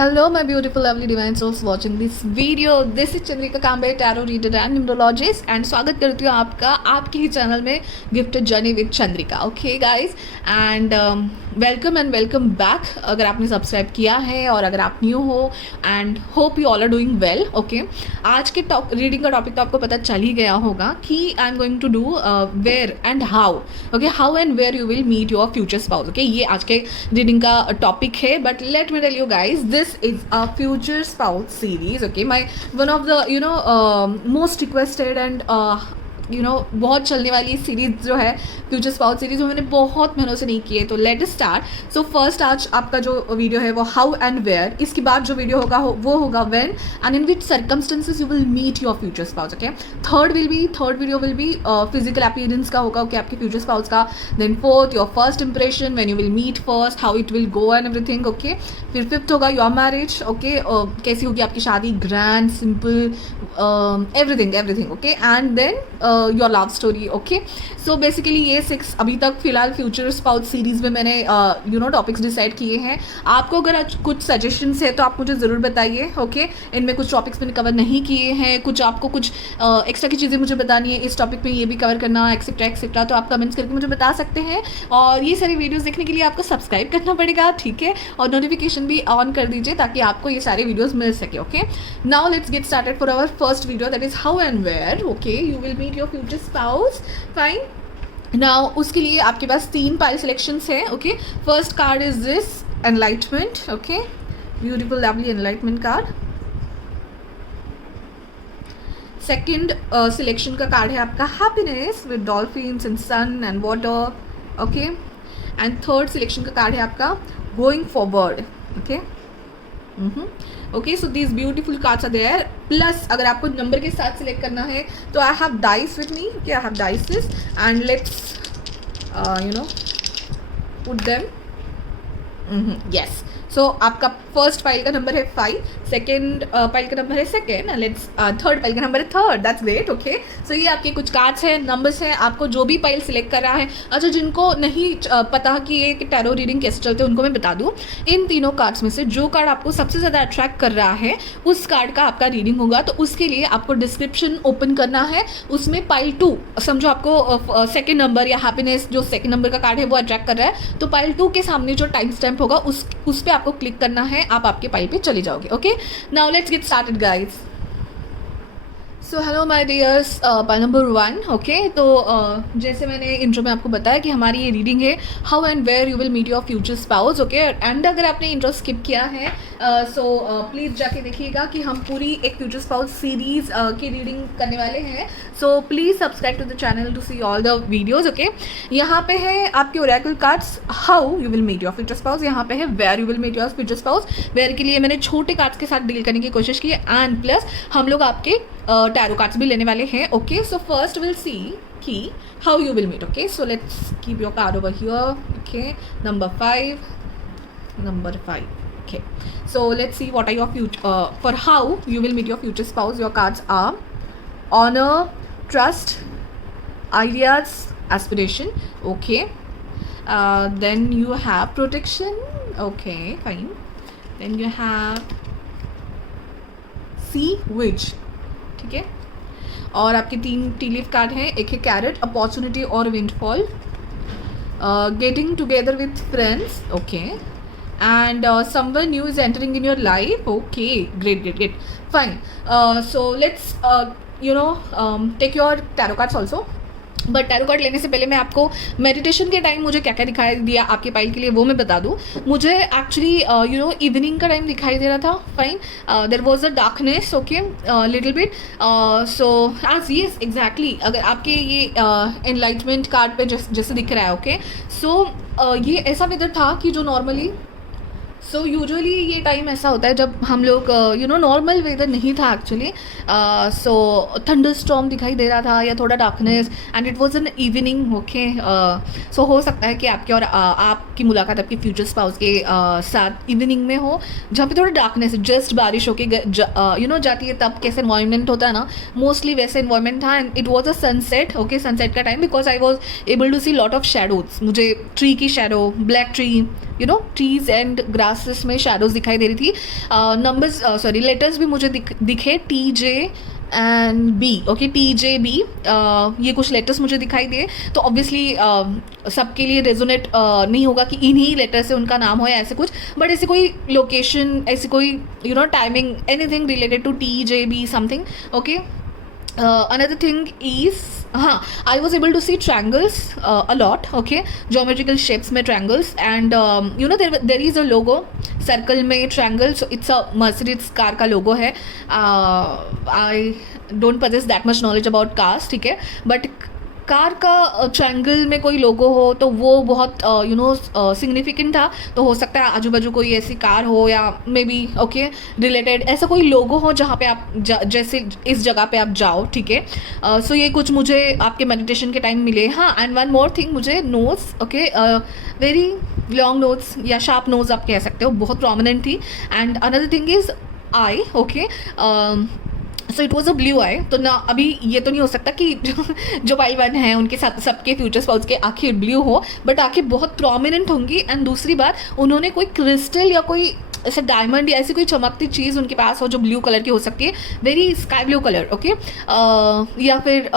Hello, my beautiful, lovely divine souls watching this video. This is Chandrika Kambe, tarot reader and numerologist, and स्वागत करती हूँ आपका आपके ही channel में gifted journey with Chandrika. Okay guys, and welcome back. अगर आपने subscribe किया है और अगर आप न्यू हो, and hope you all are doing well. Okay, आज के रीडिंग का टॉपिक तो आपको पता चल ही गया होगा कि I am going to do where and how. Okay, how and where you will meet your future spouse. Okay, ये आज के रीडिंग का टॉपिक है. But let me tell you guys, this is a future spouse series. Okay, my one of the most requested and बहुत चलने वाली series जो है फ्यूचर स्पाउस सीरीज, वो मैंने बहुत महीनों से नहीं की है. तो लेट स्टार्ट. सो फर्स्ट आज आपका जो वीडियो है वो हाउ एंड वेयर. इसके बाद जो वीडियो होगा वो होगा when and in which circumstances you will meet your future spouse. Okay, third video will be physical appearance का होगा. ओके, आपके फ्यूचर स्पाउस का. Then fourth your first impression when you will meet first, how it will go and everything. Okay, फिर fifth होगा your marriage. Okay, कैसी होगी आपकी शादी, grand, simple, everything. Okay, and then your love story. Okay, so basically ये 6 अभी तक फिलहाल फ्यूचर स्पाउस सीरीज में मैंने टॉपिक्स डिसाइड किए हैं. आपको अगर कुछ सजेशंस है तो आप मुझे ज़रूर बताइए. ओके, इनमें कुछ टॉपिक्स मैंने कवर नहीं किए हैं, कुछ आपको कुछ एक्स्ट्रा की चीज़ें मुझे बतानी है, इस टॉपिक पे ये भी कवर करना, एक्सेट्रा, तो आप कमेंट्स करके मुझे बता सकते हैं. और ये सारी वीडियोज़ देखने के लिए आपको सब्सक्राइब करना पड़ेगा, ठीक है, और नोटिफिकेशन भी ऑन कर दीजिए ताकि आपको ये सारे वीडियोज़ मिल सके. Okay, now let's get started for our first video, that is how and where. Okay, you will meet your future spouse. Fine. Now उसके लिए आपके पास 3 पाइल सिलेक्शंस हैं. Okay, first card is this enlightenment. Okay, beautiful lovely enlightenment card. Second selection का card है आपका happiness with dolphins and sun and water. Okay, and third selection का card है आपका going forward. Okay, okay, so these beautiful cards are there. Plus अगर आपको number के साथ सिलेक्ट करना है तो I have dice with me. Okay, I have dice this and let's put them. Yes, so आपका फर्स्ट फाइल का number है 5, सेकेंड फाइल का नंबर है 2nd, लेट्स थर्ड फाइल का नंबर है 3rd. That's great. ओके, सो ये आपके कुछ कार्ड्स हैं, नंबर्स हैं. आपको जो भी फाइल सिलेक्ट कर रहा है. अच्छा, जिनको नहीं पता कि ये टैरो रीडिंग कैसे चलते हैं उनको मैं बता दूं, इन तीनों कार्ड्स में से जो कार्ड आपको सबसे ज़्यादा अट्रैक्ट कर रहा है उस कार्ड का आपका रीडिंग होगा. तो उसके लिए आपको डिस्क्रिप्शन ओपन करना है. उसमें पाइल 2 समझो, आपको सेकेंड नंबर या हैप्पीनेस जो सेकेंड नंबर का कार्ड है वो अट्रैक्ट कर रहा है, तो पाइल 2 के सामने जो टाइम स्टैम्प होगा उस पर आपको क्लिक करना है. आप आपके पाइल पे चले जाओगे. Okay, now let's get started guys. So hello my dears, pile number 1. Okay, तो जैसे मैंने इंट्रो में आपको बताया कि हमारी ये रीडिंग है how and where you will meet your future spouse. Okay, and अगर आपने इंट्रो स्किप किया है सो प्लीज़ जाके देखिएगा कि हम पूरी एक फ्यूचर स्पाउस सीरीज़ की रीडिंग करने वाले हैं. So please subscribe to the channel to see all the videos. Okay, यहाँ पे है आपके oracle cards how you will meet your future spouse. यहाँ पे है where you will meet your future spouse. Where के लिए मैंने छोटे कार्ड्स के साथ डील करने की कोशिश की है, एंड प्लस हम लोग आपके टैरो कार्ड्स भी लेने वाले हैं. Okay, so first will see कि how you will meet. Okay, so let's keep your card over here. Okay, number 5. Okay, so let's see what are your future for how you will meet your future spouse. Your cards are honor, trust, ideas, aspiration. Okay, then you have protection. Okay, fine. Then you have sea witch. ठीक है, और आपके 3 T leaf card हैं. एक है carat, opportunity और windfall, getting together with friends. Okay, and someone new is entering in your life. Okay, great, fine. So let's take your tarot cards also. But tarot card लेने से पहले मैं आपको meditation के टाइम मुझे क्या क्या दिखाई दिया आपके पाइल के लिए वो मैं बता दूं. मुझे एक्चुअली इवनिंग का टाइम दिखाई दे रहा था. Fine, there was a darkness. Okay, little bit. So आज येस एग्जैक्टली, अगर आपके ये एनलाइटमेंट कार्ड पे जैसे दिख रहा है. ओके, सो ये ऐसा वेदर था कि जो नॉर्मली यूजुअली ये टाइम ऐसा होता है जब हम लोग नॉर्मल वेदर नहीं था एक्चुअली. सो थंडर स्टॉर्म दिखाई दे रहा था या थोड़ा darkness, and it was an evening. Okay, so हो सकता है कि आपके और आपकी मुलाकात आपके फ्यूचर स्पाउस के साथ इवनिंग में हो, जहाँ पे थोड़ा डार्कनेस, जस्ट बारिश होके जाती है. तब कैसे इन्वायरमेंट होता है ना, मोस्टली वैसे इन्वायरमेंट था. And it was a sunset. Okay, sunset का time, because I was able to see lot of shadows. मुझे ट्री की shadow, black tree, you know trees and grasses में शेडोज दिखाई दे रही थी. नंबर्स सॉरी लेटर्स भी मुझे दिखे TJ and B. Okay TJB ये कुछ लेटर्स मुझे दिखाई दिए. तो ऑब्वियसली सबके लिए रेजोनेट नहीं होगा कि इन्हीं लेटर से उनका नाम हो या ऐसे कुछ, बट ऐसे कोई लोकेशन, ऐसी कोई you know timing, anything related to TJB something. Okay another thing is I was able to see triangles a lot. Okay, geometrical shapes में triangles and you know there is a logo circle में triangle, so it's a Mercedes car का logo है. I don't possess that much knowledge about cars, ठीक है, but car का triangle में कोई लोगो हो तो वो बहुत यू नो सिग्निफिकेंट था. तो हो सकता है आजू बाजू कोई ऐसी कार हो या मे बी ओके रिलेटेड ऐसा कोई लोगो हो जहाँ पे आप जैसे इस जगह पे आप जाओ. ठीक है, सो ये कुछ मुझे आपके मेडिटेशन के टाइम मिले. हाँ, एंड वन मोर थिंग, मुझे nose okay very long nose या शार्प नोज आप कह सकते हो, बहुत प्रोमिनेंट थी. And another thing is eye. Okay so it was a blue eye. तो ना अभी ये तो नहीं हो सकता कि जो भाई बहन हैं उनके साथ सबके फ्यूचर स्पाउस के आंखें ब्लू हो, बट आंखें बहुत प्रोमिनेंट होंगी. एंड दूसरी बात, उन्होंने कोई क्रिस्टल या कोई ऐसे डायमंड या ऐसी कोई चमकती चीज़ उनके पास हो जो ब्लू कलर की हो सकती है, very sky blue colour. Okay या फिर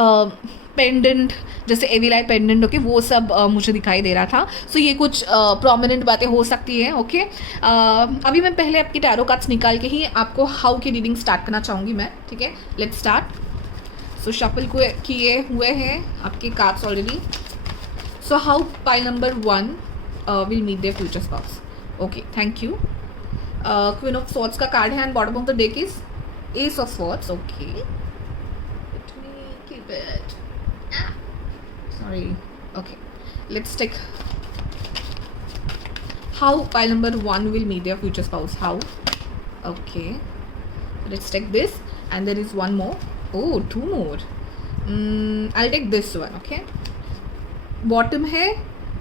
पेंडेंट जैसे एविल आई पेंडेंट. ओके वो सब मुझे दिखाई दे रहा था. सो ये कुछ प्रोमिनेंट बातें हो सकती हैं. ओके अभी मैं पहले आपकी टैरो कार्ड्स निकाल के ही आपको हाउ की रीडिंग स्टार्ट करना चाहूँगी मैं. ठीक है, लेट्स स्टार्ट. सो शफल को किए हुए हैं आपके cards already. So how pile number 1 will meet their future spouse. Okay, thank you. Queen of swords का कार्ड है and bottom of the deck is ace of swords. Okay, let me keep it. Sorry. Okay, let's take how pile number 1 will meet their future spouse. How? Okay, let's take this, and there is one more. Oh, 2 more. I'll take this one. Okay, bottom है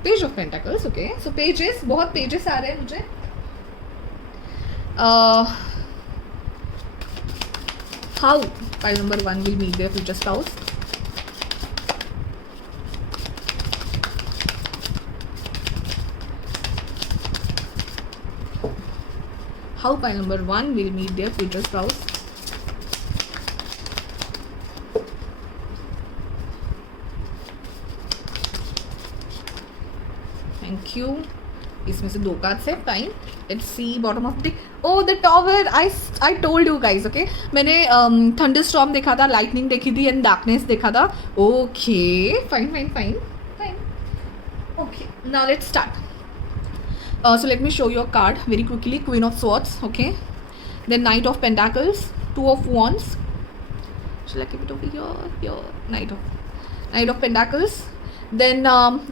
page of pentacles. Okay, so pages, बहुत pages आ रहे हैं मुझे. How pile number 1 will meet their future spouse. How pile number 1 will meet their future spouse. Thank you. इसमें से 2 cards है. Fine, let's C bottom of the. Oh, the tower. I told you guys. Okay, मैंने thunder storm देखा था, lightning देखी थी and darkness देखा था. Okay, fine fine fine fine. Okay, now let's start. So let me show you a card very quickly. Queen of Swords. Okay, then Knight of Pentacles, 2 of Wands. Shall I keep it over here? Here, Knight of Pentacles. Then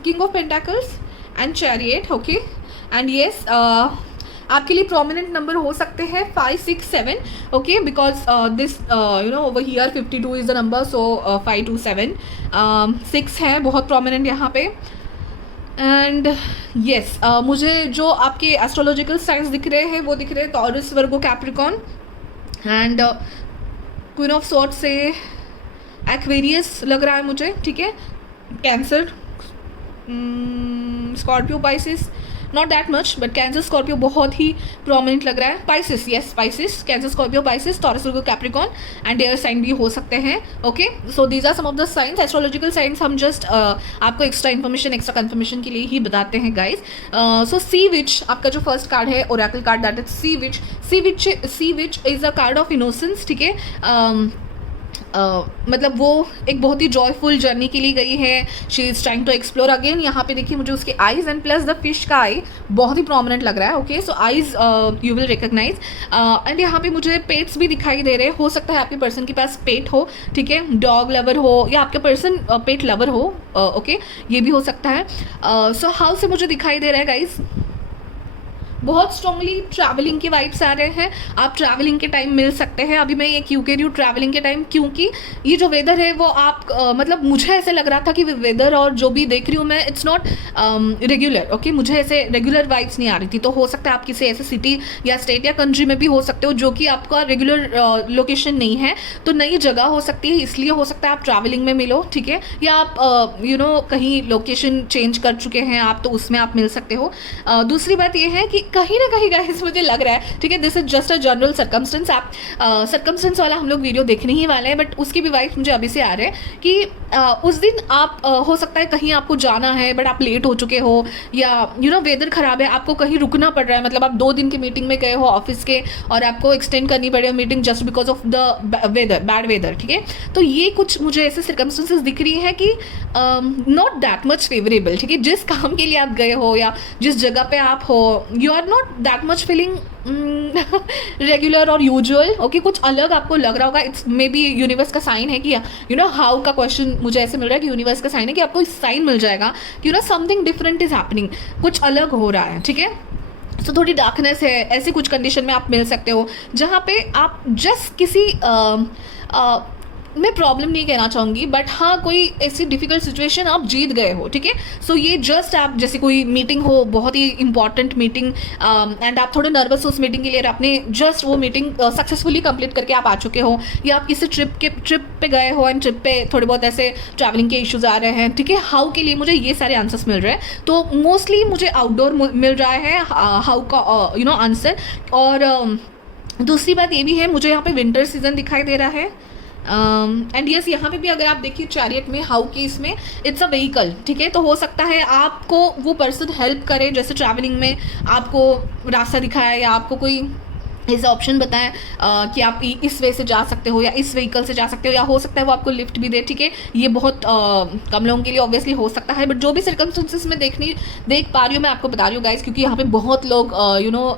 King of Pentacles and Chariot. Okay, and yes, आपके लिए prominent number हो सकते हैं 5, 6, 7. Okay, because this you know over here 52 is the number, so 5, 2, 7. 6 है बहुत prominent यहाँ पे. And yes मुझे जो आपके एस्ट्रोलॉजिकल साइंस दिख रहे हैं वो दिख रहे हैं Taurus, Virgo, Capricorn. And queen of swords से एक्वेरियस लग रहा है मुझे. ठीक है, Cancer, Scorpio, Pisces not that much, but Cancer Scorpio बहुत ही प्रोमिनेंट लग रहा है. Pisces, yes Pisces, Cancer Scorpio Pisces, Taurus, Virgo, Capricorn and air sign भी हो सकते हैं. Okay, so these are some of the signs. Astrological signs हम जस्ट आपको एक्स्ट्रा इन्फॉर्मेशन, एक्स्ट्रा कन्फर्मेशन के लिए ही बताते हैं गाइज. सो सी विच आपका जो फर्स्ट कार्ड है, oracle card, that is sea witch. Sea witch is a card of innocence. ठीक है, मतलब वो एक बहुत ही जॉयफुल जर्नी के लिए गई है. She is trying to explore again. यहाँ पे देखिए मुझे उसके eyes and plus the fish का आई बहुत ही प्रोमिनेंट लग रहा है. Okay, so eyes you will recognise. एंड यहाँ पे मुझे पेट्स भी दिखाई दे रहे हैं. हो सकता है आपके पर्सन के पास पेट हो. ठीक है, डॉग लवर हो या आपके पर्सन पेट लवर हो. ओके, ये भी हो सकता है. सो हाउ से मुझे दिखाई दे रहा है गाइज, बहुत स्ट्रांगली ट्रैवलिंग के वाइब्स आ रहे हैं, आप ट्रैवलिंग के टाइम मिल सकते हैं। अभी मैं ये क्यों कह रही हूँ ट्रैवलिंग के टाइम, क्योंकि ये जो वेदर है वो आप मतलब मुझे ऐसे लग रहा था कि वेदर और जो भी देख रही हूँ मैं, इट्स नॉट रेगुलर, ओके, मुझे ऐसे रेगुलर वाइब्स नहीं आ रही थी। तो हो सकता है आप किसी ऐसे सिटी या स्टेट या कंट्री में भी हो सकते हो जो कि आपका रेगुलर लोकेशन नहीं है, तो नई जगह हो सकती है, इसलिए हो सकता है आप ट्रैवलिंग में मिलो, ठीक है, या आप कहीं लोकेशन चेंज कर चुके हैं आप, तो उसमें आप मिल सकते हो। दूसरी बात ये है कि कहीं ना कहीं गाइस मुझे लग रहा है, ठीक है, this is just a general circumstance, आप सर्कमस्टेंस वाला हम लोग वीडियो देखने ही वाले हैं, बट उसकी भी वाइब्स मुझे अभी से आ रहे हैं कि उस दिन आप हो सकता है कहीं आपको जाना है बट आप लेट हो चुके हो, या वेदर खराब है, आपको कहीं रुकना पड़ रहा है, मतलब आप 2 दिन की मीटिंग में गए हो ऑफिस के और आपको एक्सटेंड करनी पड़ी meeting just because of the weather, bad weather, ठीक है। तो ये कुछ मुझे ऐसे सर्कमस्टेंसेस दिख रही है कि नॉट दैट मच फेवरेबल, ठीक है, जिस काम के लिए आप गए हो या जिस जगह पे आप हो, you are not that much feeling regular और यूजुअल, ओके, कुछ अलग आपको लग रहा होगा। इट्स मे बी यूनिवर्स का साइन है कि हाउ का क्वेश्चन मुझे ऐसे मिल रहा है कि यूनिवर्स का साइन है कि आपको साइन मिल जाएगा कि समथिंग डिफरेंट इज हैपनिंग, कुछ अलग हो रहा है, ठीक है। तो थोड़ी डार्कनेस है, ऐसी कुछ कंडीशन में आप मिल सकते हो जहाँ पे आप जस्ट किसी मैं प्रॉब्लम नहीं कहना चाहूँगी, बट हाँ कोई ऐसी डिफिकल्ट सिचुएशन आप जीत गए हो, ठीक है। सो ये जस्ट आप जैसे कोई मीटिंग हो, बहुत ही इंपॉर्टेंट मीटिंग, एंड आप थोड़े नर्वस हो उस मीटिंग के लिए, आपने जस्ट वो मीटिंग सक्सेसफुली कंप्लीट करके आप आ चुके हो, या आप किसी ट्रिप पे गए हो एंड ट्रिप पे थोड़े बहुत ऐसे ट्रैवलिंग के इश्यूज आ रहे हैं, ठीक है। हाउ के लिए मुझे ये सारे आंसर्स मिल रहे हैं, तो मोस्टली मुझे आउटडोर मिल रहा है हाउ का आंसर। और दूसरी बात ये भी है, मुझे यहाँ पे विंटर सीजन दिखाई दे रहा है, एंड यस यहाँ पे भी अगर आप देखिए चैरियट में हाउ की इसमें इट्स अ व्हीकल, ठीक है। तो हो सकता है आपको वो पर्सन हेल्प करे, जैसे ट्रैवलिंग में आपको रास्ता दिखाया या आपको कोई ऐसा ऑप्शन बताएं कि आप इस वे से जा सकते हो या इस व्हीकल से जा सकते हो, या हो सकता है वो आपको लिफ्ट भी दे, ठीक है। ये बहुत कम लोगों के लिए ऑब्वियसली हो सकता है, बट जो भी सर्कमस्टेंसेस में देख पा रही हूँ मैं आपको बता रही हूँ गाइस, क्योंकि यहाँ पे बहुत लोग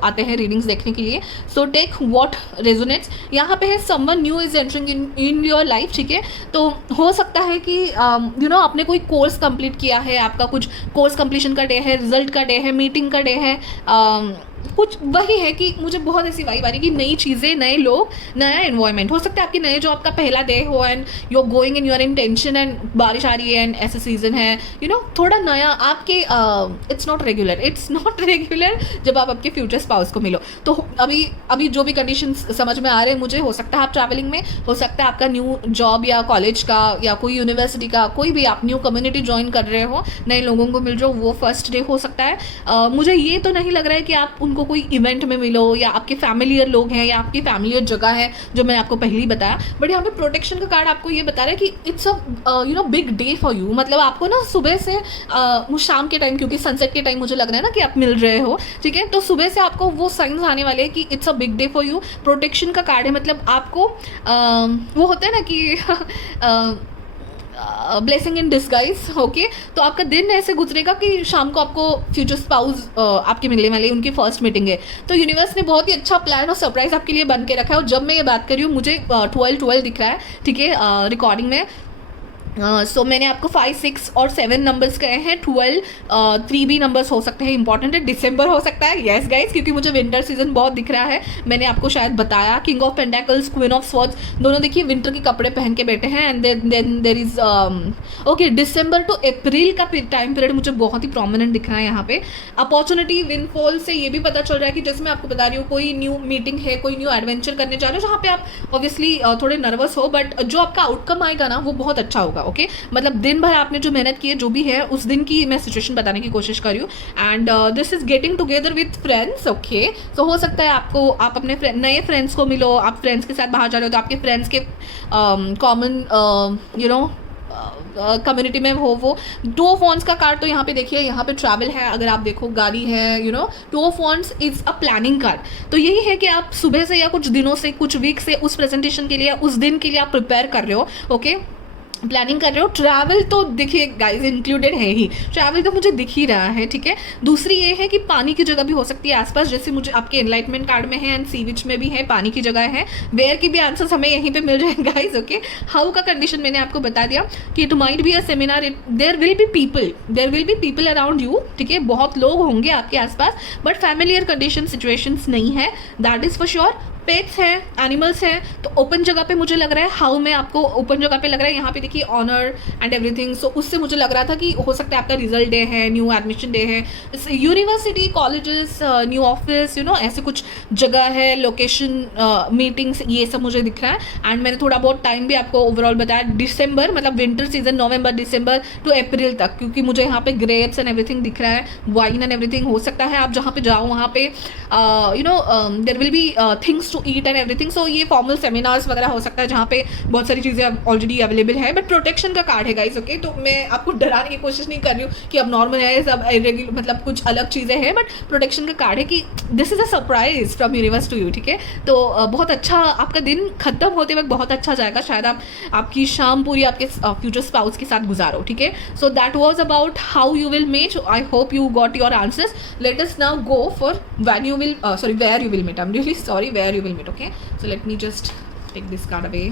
आते हैं रीडिंग्स देखने के लिए। So take what resonates. यहाँ पे है someone new is entering in your life, ठीक है। तो हो सकता है कि आपने कोई कोर्स कंप्लीट किया है, आपका कुछ कोर्स कंप्लीशन का डे है, रिजल्ट का डे है, मीटिंग का डे है, कुछ वही है कि मुझे बहुत ऐसी वाइब आ रही है कि नई चीज़ें, नए लोग, नया एनवायरनमेंट। हो सकता है आपकी नए जो आपका पहला डे हो and you are going in your intention and बारिश आ रही है एंड ऐसा सीजन है, थोड़ा नया आपके इट्स नॉट रेगुलर जब आप आपके फ्यूचर स्पाउस को मिलो। तो अभी जो भी कंडीशंस समझ में आ रहे हैं मुझे, हो सकता है आप ट्रैवलिंग में, हो सकता है आपका न्यू जॉब या कॉलेज का या कोई यूनिवर्सिटी का, कोई भी आप न्यू कम्युनिटी ज्वाइन कर रहे हो, नए लोगों को मिल रहे हो, वो फर्स्ट डे हो सकता है। मुझे ये तो नहीं लग रहा है कि आप उनको कोई इवेंट में मिलो या आपके फैमिलियर लोग हैं या आपकी फैमिलियर जगह है, जो मैंने आपको पहले ही बताया। बट यहाँ पे प्रोटेक्शन का कार्ड आपको ये बता रहा है कि it's a big day for you, मतलब आपको ना सुबह से शाम के टाइम, क्योंकि सनसेट के टाइम मुझे लग रहा है ना कि आप मिल रहे हो, ठीक है। तो सुबह से आपको वो साइंस आने वाले हैं कि it's a big day for you. Protection का कार्ड है, मतलब आपको वो होता है ना कि ब्लेसिंग इन डिस्गाइज, ओके। तो आपका दिन ऐसे गुजरेगा कि शाम को आपको फ्यूचर स्पाउस आपके मिलने वाले, उनकी फर्स्ट मीटिंग है। तो यूनिवर्स ने बहुत ही अच्छा प्लान और सरप्राइज आपके लिए बन के रखा है। और जब मैं ये बात कर रही हूँ मुझे 12 दिख रहा है, ठीक है, रिकॉर्डिंग में। सो मैंने आपको 5, 6 और 7 नंबर्स कहे हैं, 12, 3 भी नंबर्स हो सकते हैं, इंपॉर्टेंट है, दिसंबर हो सकता है, यस गाइस, क्योंकि मुझे विंटर सीजन बहुत दिख रहा है। मैंने आपको शायद बताया, king of pentacles, queen of swords, दोनों देखिए विंटर के कपड़े पहन के बैठे हैं। And then there is okay, दिसंबर टू अप्रैल का टाइम पीरियड मुझे बहुत ही प्रोमिनेंट दिख रहा है यहाँ पे। अपॉर्चुनिटी विनफॉल से ये भी पता चल रहा है कि जैसे मैं आपको बता रही हूँ, कोई न्यू मीटिंग है, कोई न्यू एडवेंचर करने जा रहे हो, जहाँ पे आप ऑब्वियसली थोड़े नर्वस हो, बट जो आपका आउटकम आएगा ना वो बहुत अच्छा होगा, ओके। मतलब दिन भर आपने जो मेहनत की है, जो भी है, उस दिन की मैं सिचुएशन बताने की कोशिश कर रही हूँ। And this is getting together with friends, okay. तो हो सकता है आप अपने नए फ्रेंड्स को मिलो, आप फ्रेंड्स के साथ बाहर जा रहे हो तो आपके फ्रेंड्स के कॉमन कम्युनिटी में हो वो। 2 ऑफ वॉन्ड्स का कार्ड तो यहाँ पे देखिए, यहाँ पे ट्रैवल है, अगर आप देखो गाड़ी है, 2 of wands is a planning card. तो यही है कि आप सुबह से या कुछ दिनों से, कुछ वीक से उस प्रेजेंटेशन के लिए, उस दिन के लिए आप प्रिपेयर कर रहे हो, ओके। प्लानिंग कर रहे हो, ट्रैवल तो देखिए गाइस इंक्लूडेड है ही, ट्रैवल तो मुझे दिख ही रहा है, ठीक है। दूसरी ये है कि पानी की जगह भी हो सकती है आसपास, जैसे मुझे आपके एनलाइटमेंट कार्ड में है एंड सी विच में भी है, पानी की जगह है। वेयर की भी आंसर्स हमें यहीं पे मिल रहे हैं गाइस, ओके। हाउ का कंडीशन मैंने आपको बता दिया कि it might be a seminar, there will be people around you, ठीक है, बहुत लोग होंगे आपके आसपास, बट फैमिलियर कंडीशन सिचुएशंस नहीं है, that is for sure. Pets हैं, एनिमल्स हैं, तो ओपन जगह पे मुझे लग रहा है, हाउ में आपको ओपन जगह पे लग रहा है, यहाँ पे देखिए ऑनर एंड एवरीथिंग, सो उससे मुझे लग रहा था कि हो सकता है आपका रिजल्ट डे है, न्यू एडमिशन डे है, university, colleges, new office, you know ऐसे कुछ जगह है, लोकेशन, मीटिंग्स, ये सब मुझे दिख रहा है। एंड मैंने थोड़ा बहुत टाइम भी आपको ओवरऑल बताया, दिसंबर मतलब विंटर सीजन, नवंबर दिसंबर टू अप्रैल तक, क्योंकि मुझे यहाँ पे ग्रेप्स एंड एवरीथिंग दिख रहा है, वाइन एंड एवरीथिंग। हो सकता है आप जहाँ पे जाओ वहाँ पे you know there will be things to eat and everything, so ये फॉर्मल सेमिनार्स वगैरह हो सकता है जहाँ पे बहुत सारी चीज़ें ऑलरेडी अवेलेबल है, बट प्रोटेक्शन का कार्ड है गाइस, ओके। तो मैं आपको डराने की कोशिश नहीं कर रही हूँ कि अब नॉर्मल है, सब इरेगुलर मतलब कुछ अलग चीज़ें हैं, बट प्रोटेक्शन का कार्ड है कि this is a surprise from universe to you, ठीक है। तो बहुत अच्छा आपका दिन खत्म होते वक्त बहुत अच्छा जाएगा, शायद आपकी शाम पूरी आपके फ्यूचर स्पाउस के साथ गुजारो, ठीक है। So that was about how you will meet, I hope you got your answers. Let us now go for when you will where you will meet, I'm really sorry, where you will meet, okay। So let me just take this card away।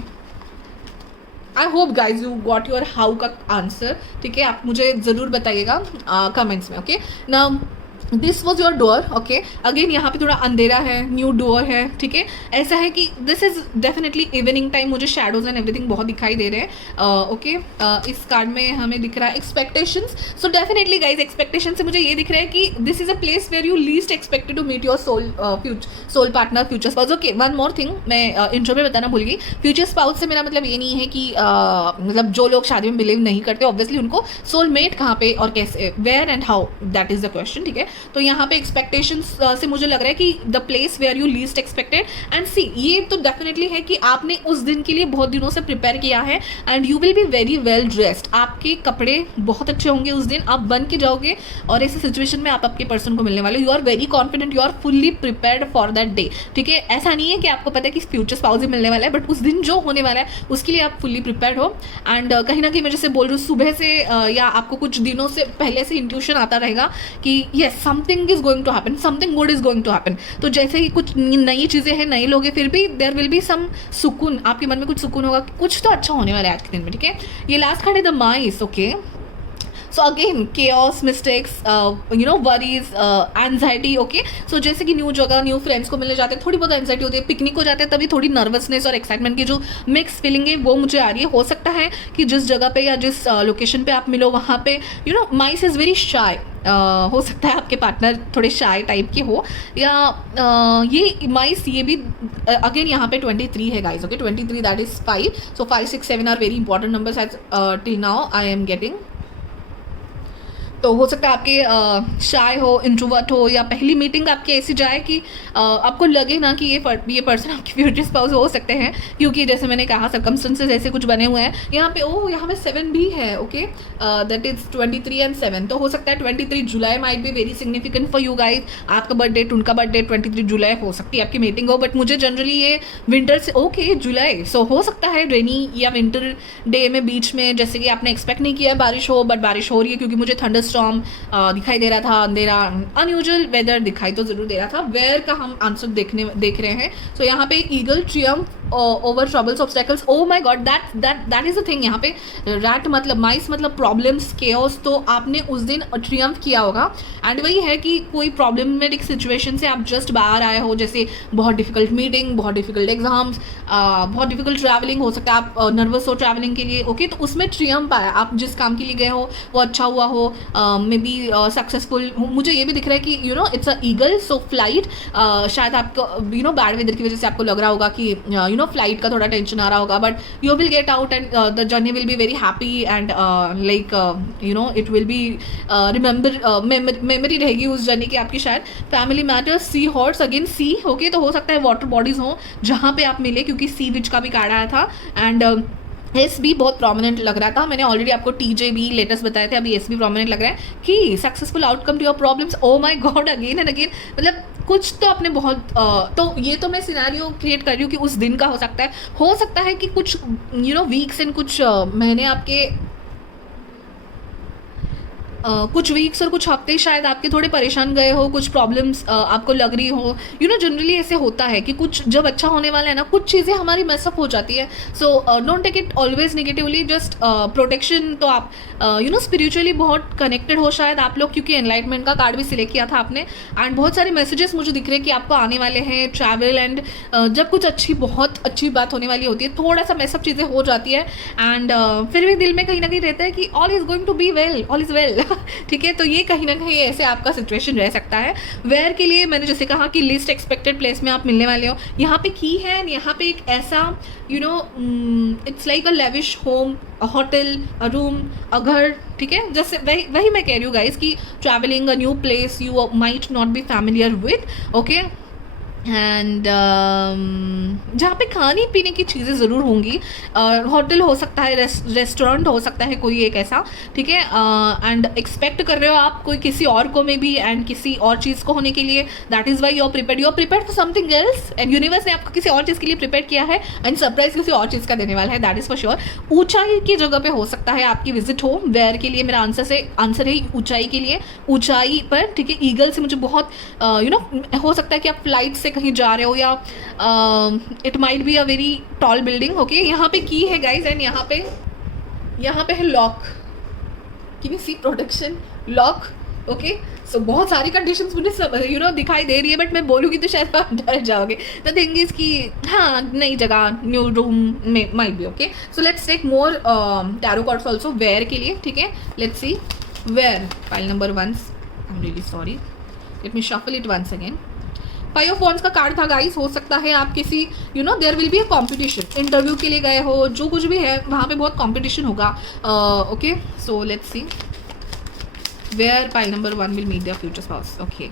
I hope guys you got your how का answer, ठीक है। आप मुझे ज़रूर बताइएगा comments में, okay. Now this was your door, okay. Again यहाँ पे थोड़ा अंधेरा है, न्यू डोर है, ठीक है। ऐसा है कि this is definitely evening time, मुझे शेडोज एंड एवरीथिंग बहुत दिखाई दे रहे हैं, ओके। इस कार्ड में हमें दिख रहा है expectations, so definitely guys expectation से मुझे ये दिख रहा है कि this is a place where you least expected to meet your soul partner, future spouse, okay. One more thing मैं इंट्रो में बताना भूल गई, फ्यूचर स्पाउस से मेरा मतलब ये नहीं है कि मतलब जो लोग शादी में बिलीव नहीं करते, ऑब्वियसली उनको सोलमेट कहाँ पे और कैसे, where and how, that is the question, ठीक है। तो यहाँ पे एक्सपेक्टेशंस से मुझे लग रहा है कि the place where you least expected, and see ये तो डेफिनेटली है कि आपने उस दिन के लिए बहुत दिनों से प्रिपेयर किया है, and you will be very well dressed, आपके कपड़े बहुत अच्छे होंगे उस दिन, आप बन के जाओगे और ऐसे सिचुएशन में आप आपके पर्सन को मिलने वाले, you are very confident, you are fully prepared for that day, ठीक है। ऐसा नहीं है कि आपको पता है कि फ्यूचर स्पाउस ही मिलने वाला है, बट उस दिन जो होने वाला है उसके लिए आप फुल्ली प्रिपेयर्ड हो। एंड कहीं ना कहीं मैं जैसे बोल रही हूँ सुबह से या आपको कुछ दिनों से पहले से इंट्यूशन आता रहेगा कि yes something is going to happen, something good is going to happen. तो जैसे ही कुछ नई चीज़ें हैं, नए लोग हैं, फिर भी देयर विल बी सम सुकून, आपके मन में कुछ सुकून होगा, कुछ तो अच्छा होने वाला है आज के दिन में, ठीक है। ये लास्ट कार्ड है the mice, okay. So again chaos, mistakes, you know worries, anxiety, okay. So जैसे कि न्यू जगह, न्यू फ्रेंड्स को मिलने जाते हैं, थोड़ी बहुत एंजाइटी होती है, पिकनिक को जाते हैं तभी थोड़ी नर्वसनेस और एक्साइटमेंट की जो मिक्स फीलिंग है वो मुझे आ रही है। हो सकता है कि जिस जगह पे या जिस लोकेशन पे आप मिलो वहाँ पे you no mice is very shy, हो सकता है आपके पार्टनर थोड़े शाय टाइप के हो, या ये माइस ये भी अगेन यहाँ पे 23 है guys, okay. 23 that is 5, so 5 6 7 are very important numbers as till now I am getting. तो हो सकता है आपके शाय हो, इंट्रोवर्ट हो, या पहली मीटिंग आपकी ऐसी जाए कि आपको लगे ना कि ये पर्सन आपके फ्यूचर स्पाउस हो सकते हैं, क्योंकि जैसे मैंने कहा सर्कमस्टेंसेस ऐसे कुछ बने हुए हैं यहाँ पे। यहाँ पे 7 भी है, ओके, दैट इज 23 एंड 7, तो हो सकता है 23 जुलाई might be very significant for you guys. आपका बर्थडे, उनका बर्थडे 23 जुलाई हो सकती है आपकी मीटिंग हो, बट मुझे जनरली ये विंटर से, ओके जुलाई, सो हो सकता है रेनी या विंटर डे में बीच में, जैसे कि आपने एक्सपेक्ट नहीं किया बारिश हो, बट बारिश हो रही है, क्योंकि मुझे थंडर स्टॉर्म दिखाई दे रहा था, अंधेरा, अनयूजुअल वेदर दिखाई तो जरूर दे रहा था। वेयर का हम आंसर देख रहे हैं। सो यहाँ पे eagle Triumph over troubles obstacles, O my God, that is a thing. यहाँ पे रैट मतलब माइस मतलब प्रॉब्लम्स, केओस, तो आपने उस दिन ट्रियम्फ किया होगा। एंड वही है कि कोई प्रॉब्लमेटिक सिचुएशन से आप जस्ट बाहर आए हो, जैसे बहुत डिफिकल्ट मीटिंग, बहुत डिफिकल्ट एग्जाम्स, बहुत डिफिकल्ट ट्रैवलिंग, हो सकता है आप नर्वस हो ट्रैवलिंग के लिए, ओके। तो उसमें ट्रियम्फ आया, आप जिस काम के लिए गए हो वो अच्छा हुआ हो, मे बी सक्सेसफुल। मुझे ये भी दिख रहा है कि you know it's a eagle, so flight, शायद आपको यू नो बैड वेदर की वजह से आपको लग रहा होगा कि यू नो फ्लाइट का थोड़ा टेंशन आ रहा होगा, but you will get out and the journey will be very happy and like you know it will B memory रहेगी उस जर्नी की आपकी। शायद family matters, sea horse, again सी, ओके। तो हो सकता है वाटर बॉडीज हों जहाँ पे आप मिले, क्योंकि सी विच का भी कार्ड आया था। एंड एस बी बहुत प्रोमिनेंट लग रहा था, मैंने ऑलरेडी आपको टीजे बी लेटेस्ट बताए थे, अभी एस बी प्रोमिनेंट लग रहा है कि successful outcome to your problems. Oh my god, again and again, मतलब कुछ तो आपने बहुत तो ये तो मैं सिनेरियो क्रिएट कर रही हूँ कि उस दिन का हो सकता है कि कुछ वीक्स एंड कुछ महीने आपके कुछ वीक्स और कुछ हफ्ते शायद आपके थोड़े परेशान गए हो, कुछ प्रॉब्लम्स आपको लग रही हो, जनरली ऐसे होता है कि कुछ जब अच्छा होने वाला है ना, कुछ चीज़ें हमारी मैसअप हो जाती है। So don't take it always negatively, just protection. तो आप स्पिरिचुअली बहुत कनेक्टेड हो शायद आप लोग, क्योंकि एनलाइटमेंट का कार्ड भी सिलेक्ट किया था आपने, एंड बहुत सारे मैसेजेस मुझे दिख रहे हैं कि आपको आने वाले हैं, ट्रैवल एंड जब कुछ बहुत अच्छी बात होने वाली होती है, थोड़ा सा मैसअप चीज़ें हो जाती है, एंड फिर भी दिल में कहीं ना कहीं रहता है कि all is going to be well, all is well. ठीक है, तो ये कहीं ना कहीं ऐसे आपका सिचुएशन रह सकता है। वेयर के लिए मैंने जैसे कहा कि लिस्ट एक्सपेक्टेड प्लेस में आप मिलने वाले हो, यहाँ पे की है, यहाँ पे एक ऐसा it's like a lavish home, a hotel, a room, a घर। ठीक है, जैसे वही मैं कह रही हूँ गाइज कि travelling a new place you might not be familiar with. Okay, and जहाँ पे खाने पीने की चीज़ें ज़रूर होंगी, होटल हो सकता है, रेस्टोरेंट हो सकता है कोई एक ऐसा। ठीक है, एंड एक्सपेक्ट कर रहे हो आप कोई किसी और को में भी एंड किसी और चीज़ को होने के लिए, that is why you are prepared for something else, and universe ने आपको किसी और चीज़ के लिए प्रिपेयर किया है एंड सरप्राइज किसी और चीज़ का देने वाला है, दैट इज़ फॉर श्योर। ऊंचाई की जगह पे हो सकता है आपकी विजिट हो, वेयर के लिए मेरा आंसर है ऊंचाई के लिए, ऊंचाई पर। ठीक है, ईगल से मुझे बहुत हो सकता है कि आप फ्लाइट से कहीं जा रहे हो, या it might be a very tall building. Okay, यहाँ पे की है गाइज, एंड यहाँ पे है lock, can you see protection, lock. Okay, so बहुत सारी कंडीशंस मुझे सब दिखाई दे रही है, बट मैं बोलूँगी तो शायद आप डर जाओगे। द थिंग इज कि हाँ, नई जगह, न्यू रूम में might be. Okay, so let's take more tarot cards also where के लिए। ठीक है, let's see where, pile number 1। I am really sorry, let me shuffle it once again. 5 of wands का कार्ड था guys, हो सकता है आप किसी there will be a competition, interview के लिए गए हो, जो कुछ भी है वहाँ पे बहुत कॉम्पिटिशन होगा। Okay, so let's see where pile number 1 will meet their future spouse. Okay,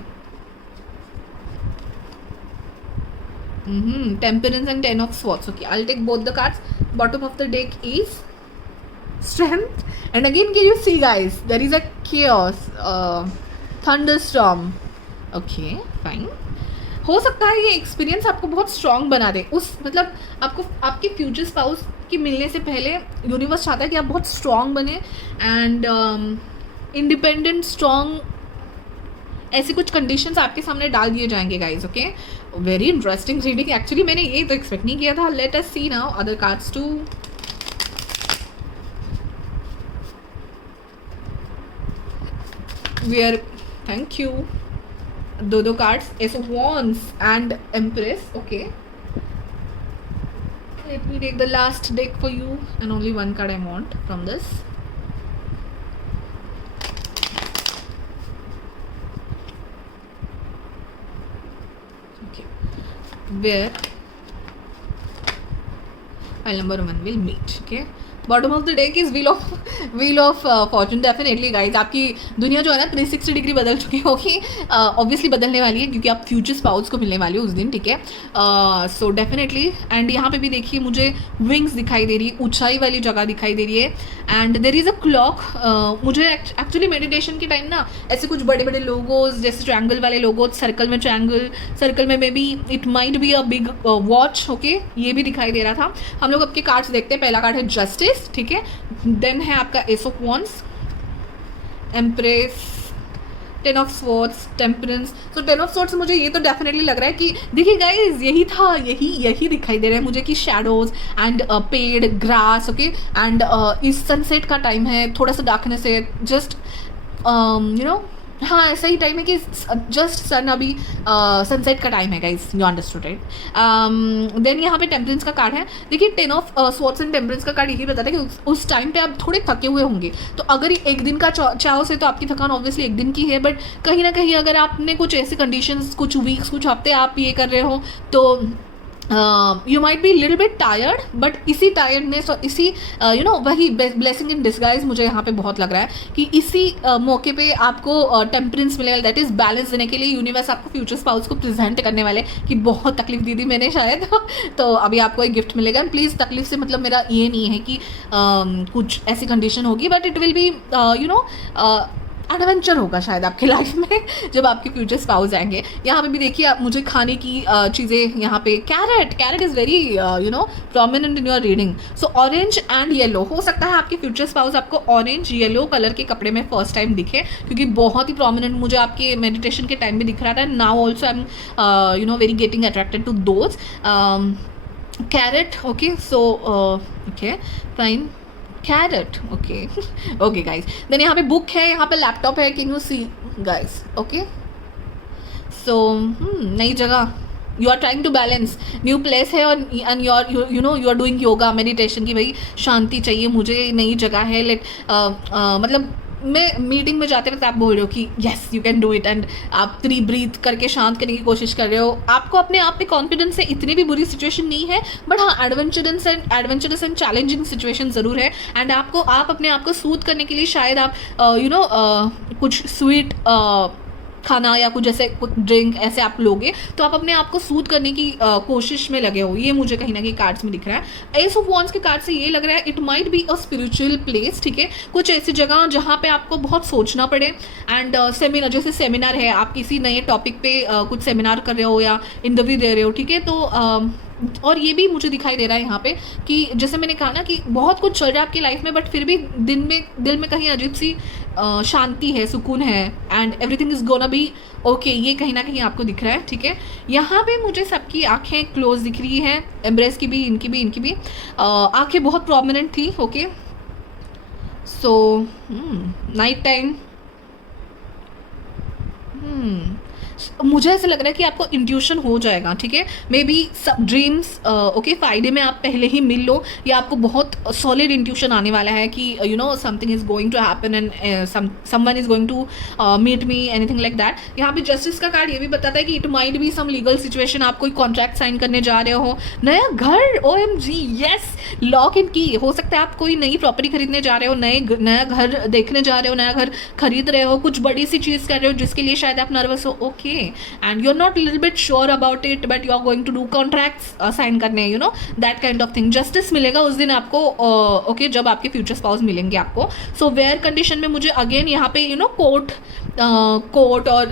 temperance and 10 of swords. Okay, I will take both the cards. Bottom of the deck is strength, and again can you see guys, there is a chaos, thunderstorm. Okay, fine. हो सकता है ये experience आपको बहुत strong बना दे, उस मतलब आपको आपके फ्यूचर स्पाउस के मिलने से पहले यूनिवर्स चाहता है कि आप बहुत स्ट्रॉन्ग बने एंड इंडिपेंडेंट, स्ट्रॉन्ग, ऐसी कुछ कंडीशंस आपके सामने डाल दिए जाएंगे guys. Okay, very interesting reading, actually मैंने ये तो एक्सपेक्ट नहीं किया था। Let us see now other cards too. Where, thank you, दो cards, ace of wands and empress. Okay, let me take the last deck for you and only one card I want from this. Okay, where pile number 1 will meet. Okay, bottom of the deck is wheel of Fortune. Definitely guys, आपकी दुनिया जो है ना 360 degree बदल चुकी होगी, obviously बदलने वाली है, क्योंकि आप फ्यूचर स्पाउस को मिलने वाली हो उस दिन। ठीक है, सो डेफिनेटली, एंड यहाँ पे भी देखिए मुझे विंग्स दिखाई दे रही है, ऊंचाई वाली जगह दिखाई दे रही है, and there is a clock. मुझे एक्चुअली मेडिटेशन के टाइम ना ऐसे कुछ बड़े बड़े लोगोज, जैसे ट्रायंगल वाले लोगोज, सर्कल में ट्रायंगल, सर्कल में may be it might be a big watch. Okay, ये भी दिखाई दे रहा था। हम लोग आपके कार्ड्स देखते हैं। पहला कार्ड है जस्टिस। ठीक है, देन है आपका S of wands, empress, 10 of swords, temperance. तो 10 ऑफ स्वॉर्ड्स मुझे ये तो डेफिनेटली लग रहा है कि देखिए गाइज, यही था, यही दिखाई दे रहा है मुझे कि शैडोज एंड पेड़, ग्रास। ओके, एंड इस सनसेट का टाइम है, थोड़ा सा डार्कनेस है, जस्ट हाँ ऐसा ही टाइम है कि जस्ट सन अभी सनसेट का टाइम है guys, you understood right. Then यहाँ पे टेम्परेंस का कार्ड है। देखिए 10 ऑफ स्वॉर्ड्स एंड टेम्परेंस का कार्ड यही बताता है कि उस टाइम पे आप थोड़े थके हुए होंगे, तो अगर एक दिन का चाहो से तो आपकी थकान ऑब्वियसली एक दिन की है, बट कहीं ना कहीं अगर आपने कुछ ऐसे कंडीशंस, कुछ वीक्स, कुछ हफ्ते आप ये कर रहे हो, तो you might be little bit tired, but इसी टायर्डनेस और इसी वही ब्लेसिंग इन डिस्गाइज मुझे यहाँ पे बहुत लग रहा है कि इसी मौके पे आपको टेम्परेंस मिलेगा, दैट इज़ बैलेंस देने के लिए यूनिवर्स आपको फ्यूचर स्पाउस को प्रेजेंट करने वाले कि बहुत तकलीफ दी थी मैंने शायद तो अभी आपको एक गिफ्ट मिलेगा। प्लीज़ तकलीफ से मतलब मेरा ये नहीं है कि कुछ ऐसी कंडीशन होगी, but it will B adventure होगा शायद आपकी लाइफ में जब आपके फ्यूचर स्पाउस आएंगे। यहाँ पे भी देखिए आप मुझे खाने की चीज़ें यहाँ पे carrot is very prominent in your reading. So orange and yellow, हो सकता है आपके फ्यूचर स्पाउस आपको ऑरेंज येलो कलर के कपड़े में फर्स्ट टाइम दिखे, क्योंकि बहुत ही प्रोमिनेंट मुझे आपके मेडिटेशन के टाइम भी दिख रहा था। Now also I am very getting attracted to those carrot. Okay, so okay fine, carrot. Okay guys, then यहाँ पे बुक है, यहाँ पे लैपटॉप है, can you see guys? Okay, so नई जगह, you are trying to balance, new place है और and you are doing yoga meditation की भाई शांति चाहिए मुझे, नई जगह है। मतलब मैं मीटिंग में जाते वक्त आप बोल रहे हो कि yes you can do it, and आप 3 ब्रीथ करके शांत करने की कोशिश कर रहे हो। आपको अपने आप पे कॉन्फिडेंस है, इतनी भी बुरी सिचुएशन नहीं है, बट हाँ एडवेंचरस एंड चैलेंजिंग सिचुएशन ज़रूर है। एंड आप अपने आप को सूद करने के लिए शायद आप कुछ स्वीट खाना या कुछ ऐसे कुछ ड्रिंक ऐसे आप लोगे तो आप अपने आप को सूद करने की कोशिश में लगे हो। ये मुझे कहीं ना कहीं कार्ड्स में दिख रहा है। एस ऑफ वॉन्ड्स के कार्ड से ये लग रहा है it might be a spiritual place, ठीक है, कुछ ऐसी जगह जहाँ पे आपको बहुत सोचना पड़े। एंड सेमिनार, जैसे सेमिनार है, आप किसी नए टॉपिक पे कुछ सेमिनार कर रहे हो या इंटरव्यू दे रहे हो, ठीक है, तो और ये भी मुझे दिखाई दे रहा है यहाँ पे कि जैसे मैंने कहा ना कि बहुत कुछ चल रहा है आपकी लाइफ में, बट फिर भी दिल में कहीं अजीब सी शांति है, सुकून है, and everything is gonna be okay. ये कहीं ना कहीं आपको दिख रहा है, ठीक है। यहाँ पे मुझे सबकी आंखें क्लोज दिख रही हैं, एम्ब्रेस की भी, इनकी भी आंखें बहुत प्रोमिनेंट थी। ओके, सो नाइट टाइम मुझे ऐसा लग रहा है कि आपको इंट्यूशन हो जाएगा, ठीक है। मे बी सब ड्रीम्स ओके फ्राइडे में आप पहले ही मिल लो, या आपको बहुत सॉलिड इंट्यूशन आने वाला है कि something is going to happen and someone is going to meet me, anything like that. यहाँ पे जस्टिस का कार्ड ये भी बताता है कि it might be some legal situation, आप कोई कॉन्ट्रैक्ट साइन करने जा रहे हो, नया घर, OMG यस, लॉक इन की, हो सकता है आप कोई नई प्रॉपर्टी खरीदने जा रहे हो, नया घर देखने जा रहे हो, नया घर खरीद रहे हो, कुछ बड़ी सी चीज़ कर रहे हो जिसके लिए शायद आप नर्वस हो। Okay, and you're not a little bit sure about it, but you're going to do contracts sign करने, that kind of thing। justice मिलेगा उस दिन आपको, ओके, जब आपके फ्यूचर स्पाउस मिलेंगे आपको। सो वेयर कंडीशन में मुझे अगेन यहाँ पे कोर्ट और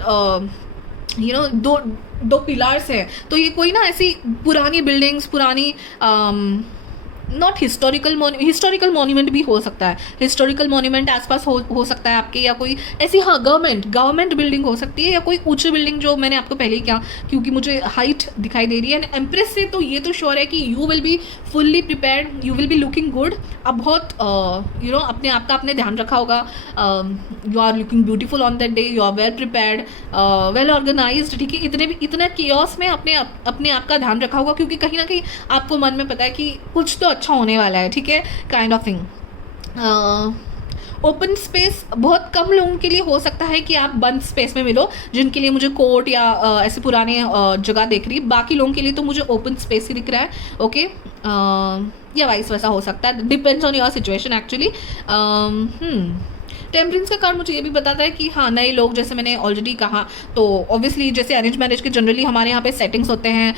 दो पिलर्स है, तो ये कोई ना ऐसी पुरानी बिल्डिंग्स, पुरानी नॉट हिस्टोरिकल मॉन्यूमेंट भी हो सकता है, हिस्टोरिकल मॉन्यूमेंट आसपास हो सकता है आपके, या कोई ऐसी गवर्नमेंट बिल्डिंग हो सकती है, या कोई ऊंची बिल्डिंग जो मैंने आपको पहले ही कहा, क्योंकि मुझे हाइट दिखाई दे रही है। एंड एम्प्रेस से तो ये तो श्योर है कि you will be fully prepared, you will be looking good. अब बहुत अपने आप का आपने ध्यान रखा होगा, you are looking beautiful on that day, you are well prepared, well organised, ठीक है। इतना केओस में अपने आप का ध्यान रखा होगा, क्योंकि कहीं ना कहीं आपको मन में पता है कि कुछ तो अच्छा होने वाला है, ठीक है, kind of thing. Open space बहुत कम लोगों के लिए हो सकता है कि आप बंद स्पेस में मिलो, जिनके लिए मुझे कोर्ट या ऐसे पुराने जगह देख रही, बाकी लोगों के लिए तो मुझे ओपन स्पेस ही दिख रहा है। ओके, या वाइस वैसा हो सकता है, depends on your situation actually. Temperance का कार्ड मुझे ये भी बताता है कि हाँ, नए लोग, जैसे मैंने ऑलरेडी कहा, तो ऑब्वियसली जैसे अरेंज मैरिज के जनरली हमारे यहाँ पे सेटिंग्स होते हैं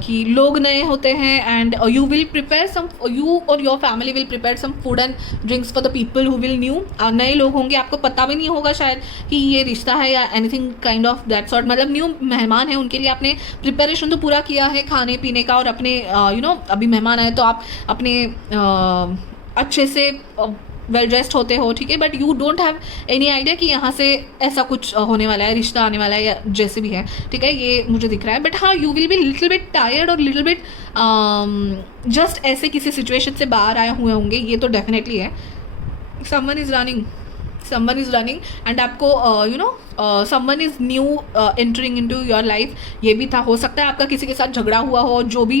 कि लोग नए होते हैं, and you will prepare some, you और your family will prepare some food and drinks for the people who will new. नए लोग होंगे, आपको पता भी नहीं होगा शायद कि ये रिश्ता है या anything kind of that sort, मतलब न्यू मेहमान है, उनके लिए आपने प्रिपरेशन तो पूरा किया है खाने पीने का, और अपने अभी मेहमान आए तो आप अपने अच्छे से वेल ड्रेस्ड होते हो, ठीक है, but you don't have any idea कि यहाँ से ऐसा कुछ होने वाला है, रिश्ता आने वाला है, या जैसे भी है, ठीक है, ये मुझे दिख रहा है। बट हाँ, you will be little bit tired और लिटिल बिट जस्ट ऐसे किसी सिचुएशन से बाहर आए हुए होंगे, ये तो डेफिनेटली है। Someone is running, someone is running and आपको you know someone is new entering into your life, ये भी था। हो सकता है आपका किसी के साथ झगड़ा हुआ हो, जो भी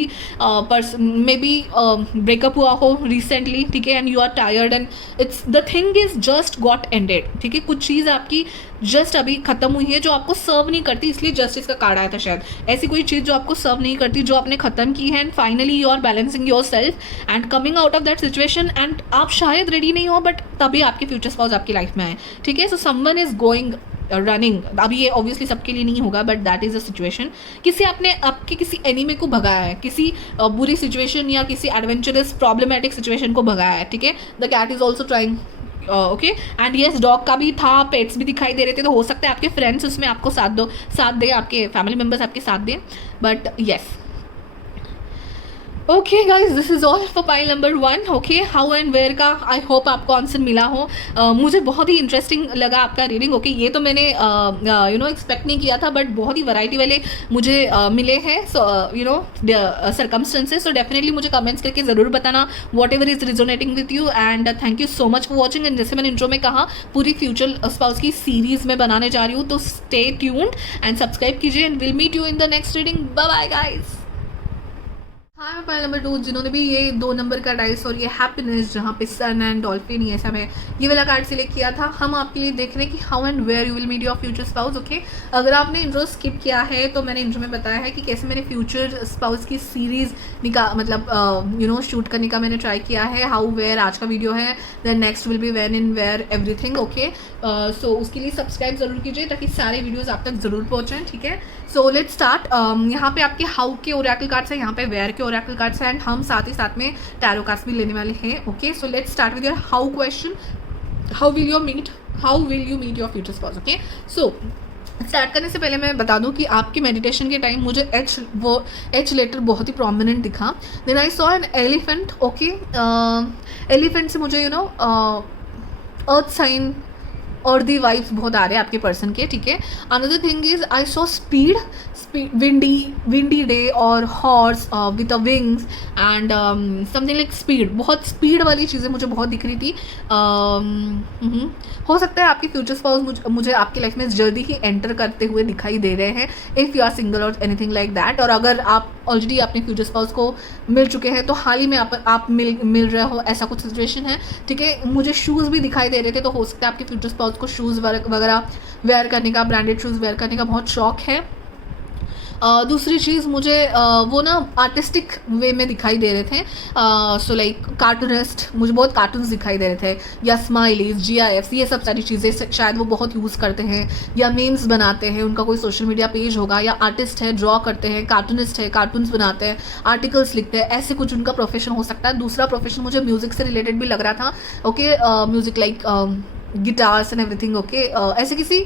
मे बी ब्रेकअप हुआ हो रिसेंटली, ठीक है, and you are tired and it's the thing is just got ended, ठीक है, कुछ चीज़ आपकी जस्ट अभी खत्म हुई है जो आपको सर्व नहीं करती, इसलिए जस्टिस का कार्ड आया था शायद। ऐसी कोई चीज़ जो आपको सर्व नहीं करती, जो आपने खत्म की है, and finally you are balancing your self and coming out of that situation, and आप शायद रेडी नहीं हो बट तभी आपके फ्यूचर स्पाउस आपकी लाइफ में आए, ठीक है। So someone is going running, अभी ये ऑब्वियसली सबके लिए नहीं होगा but that is a situation. किसी आपने आपके किसी एनिमी को भगाया है, किसी बुरी सिचुएशन या किसी एडवेंचरस प्रॉब्लमेटिक सिचुएशन को भगाया है, ठीक है। The cat is also trying, okay, and yes dog का भी था, पेट्स भी दिखाई दे रहे थे, तो हो सकता है आपके फ्रेंड्स उसमें आपको साथ दे, आपके फैमिली मेम्बर्स आपके साथ दें, but yes. Okay guys, this is all for pile number 1। Okay, how and where का आई होप आपको आंसर मिला हो। मुझे बहुत ही इंटरेस्टिंग लगा आपका रीडिंग। ओके, ये तो मैंने यू नो एक्सपेक्ट नहीं किया था, बट बहुत ही वैरायटी वाले मुझे मिले हैं, so you know circumstances. So definitely मुझे कमेंट्स करके ज़रूर बताना what ever is resonating with you, and thank you so much for watching. And जैसे मैंने इंट्रो में कहा, पूरी फ्यूचर स्पाउस की सीरीज़ में बनाने जा रही हूँ, तो स्टे ट्यून्ड एंड सब्सक्राइब कीजिए, and will meet you in the next reading. Bye bye guys. हाँ, मैं पाइल नंबर 2 जिन्होंने भी ये 2 नंबर का डाइस और ये हैप्पीनेस जहाँ पे सन एंड डॉल्फिन, ये सब है, ये वाला कार्ड सिलेक्ट किया था। हम आपके लिए देख रहे हैं कि how and where you will meet your future spouse. Okay, अगर आपने इंट्रो स्किप किया है तो मैंने इंट्रो में बताया है कि कैसे मैंने फ्यूचर स्पाउस की सीरीज़ मतलब यू नो शूट करने का मैंने ट्राई किया है। हाउ वेयर आज का वीडियो है, then next will be when in where everything. Okay, so उसके लिए सब्सक्राइब ज़रूर कीजिए ताकि सारे वीडियोज़ आप तक ज़रूर पहुँचें, ठीक है। सो लेट्स स्टार्ट। यहाँ पे आपके हाउ के ओरेकल कार्ड्स हैं, यहाँ पे वेयर के ओरेकल कार्ड्स हैं, एंड हम साथ ही साथ में टैरो कार्ड्स भी लेने वाले हैं। Okay, so let's start with your how question. How will you meet your future spouse. Okay, so start करने से पहले मैं बता दूं कि आपके मेडिटेशन के टाइम मुझे एच लेटर बहुत ही प्रोमिनेंट दिखा। Then I saw an elephant. Okay, elephant से मुझे यू नो अर्थ साइन और दी वाइब्स बहुत आ रहे हैं आपके पर्सन के, ठीक है। Another thing is I saw speed, windy day और horse with a wings and something like speed, बहुत स्पीड वाली चीज़ें मुझे बहुत दिख रही थी। हो सकता है आपके फ्यूचर स्पाउस मुझे आपकी लाइफ में जल्दी ही एंटर करते हुए दिखाई दे रहे हैं, इफ़ यू आर सिंगल और एनीथिंग लाइक दैट। और अगर आप ऑलरेडी अपने फ्यूचर स्पाउस को मिल चुके हैं तो हाल ही में आप मिल रहे हो, ऐसा कुछ सिचुएशन है, ठीक है। मुझे शूज़ भी दिखाई दे रहे थे, तो हो सकता है आपके फ्यूचर स्पाउस को शूज़ वगैरह वेयर करने का, ब्रांडेड शूज़ वेयर करने का बहुत शौक है। दूसरी चीज़ मुझे वो ना आर्टिस्टिक वे में दिखाई दे रहे थे, सो कार्टूनिस्ट, मुझे बहुत कार्टून्स दिखाई दे रहे थे, या स्माइलीज, GIFs, ये सब सारी चीज़ें शायद वो बहुत यूज़ करते हैं, या मीम्स बनाते हैं, उनका कोई सोशल मीडिया पेज होगा, या आर्टिस्ट है, ड्रॉ करते हैं, कार्टूनिस्ट है, कार्टून्स बनाते हैं, आर्टिकल्स लिखते हैं, ऐसे कुछ उनका प्रोफेशन हो सकता है। दूसरा प्रोफेशन मुझे म्यूज़िक से रिलेटेड भी लग रहा था। Okay, music like guitars and everything. Okay, ऐसे किसी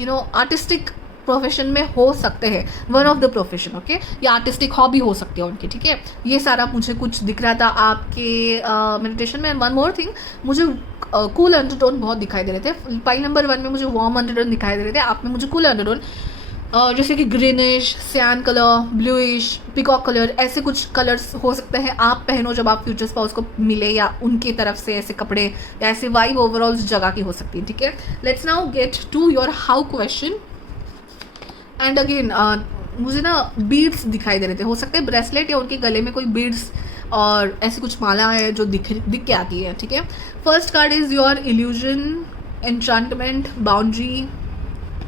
यू नो आर्टिस्टिक प्रोफेशन में हो सकते हैं, one of the profession. Okay, या आर्टिस्टिक हॉबी हो सकती है उनकी, ठीक है। ये सारा मुझे कुछ दिख रहा था आपके मेडिटेशन में। एंड वन मोर थिंग, मुझे कूल अंडरटोन बहुत दिखाई दे रहे थे। पाइल नंबर 1 में मुझे वार्म अंडरटोन दिखाई दे रहे थे, आप में मुझे कूल अंडरटोन, जैसे कि greenish, cyan colour, bluish, peacock colour, ऐसे कुछ कलर्स हो सकते हैं आप पहनो जब आप फ्यूचर स्पाउस को मिले, या उनकी तरफ से ऐसे कपड़े या ऐसे वाइब ओवरऑल उस जगह की हो सकती है, ठीक है। Let's now get to your how question. And again मुझे ना बीड्स दिखाई दे रहे थे, हो सकते हैं ब्रेसलेट या उनके गले में कोई बीड्स और ऐसी कुछ माला है जो दिख के आती है, ठीक है। First card is your illusion, enchantment, boundary,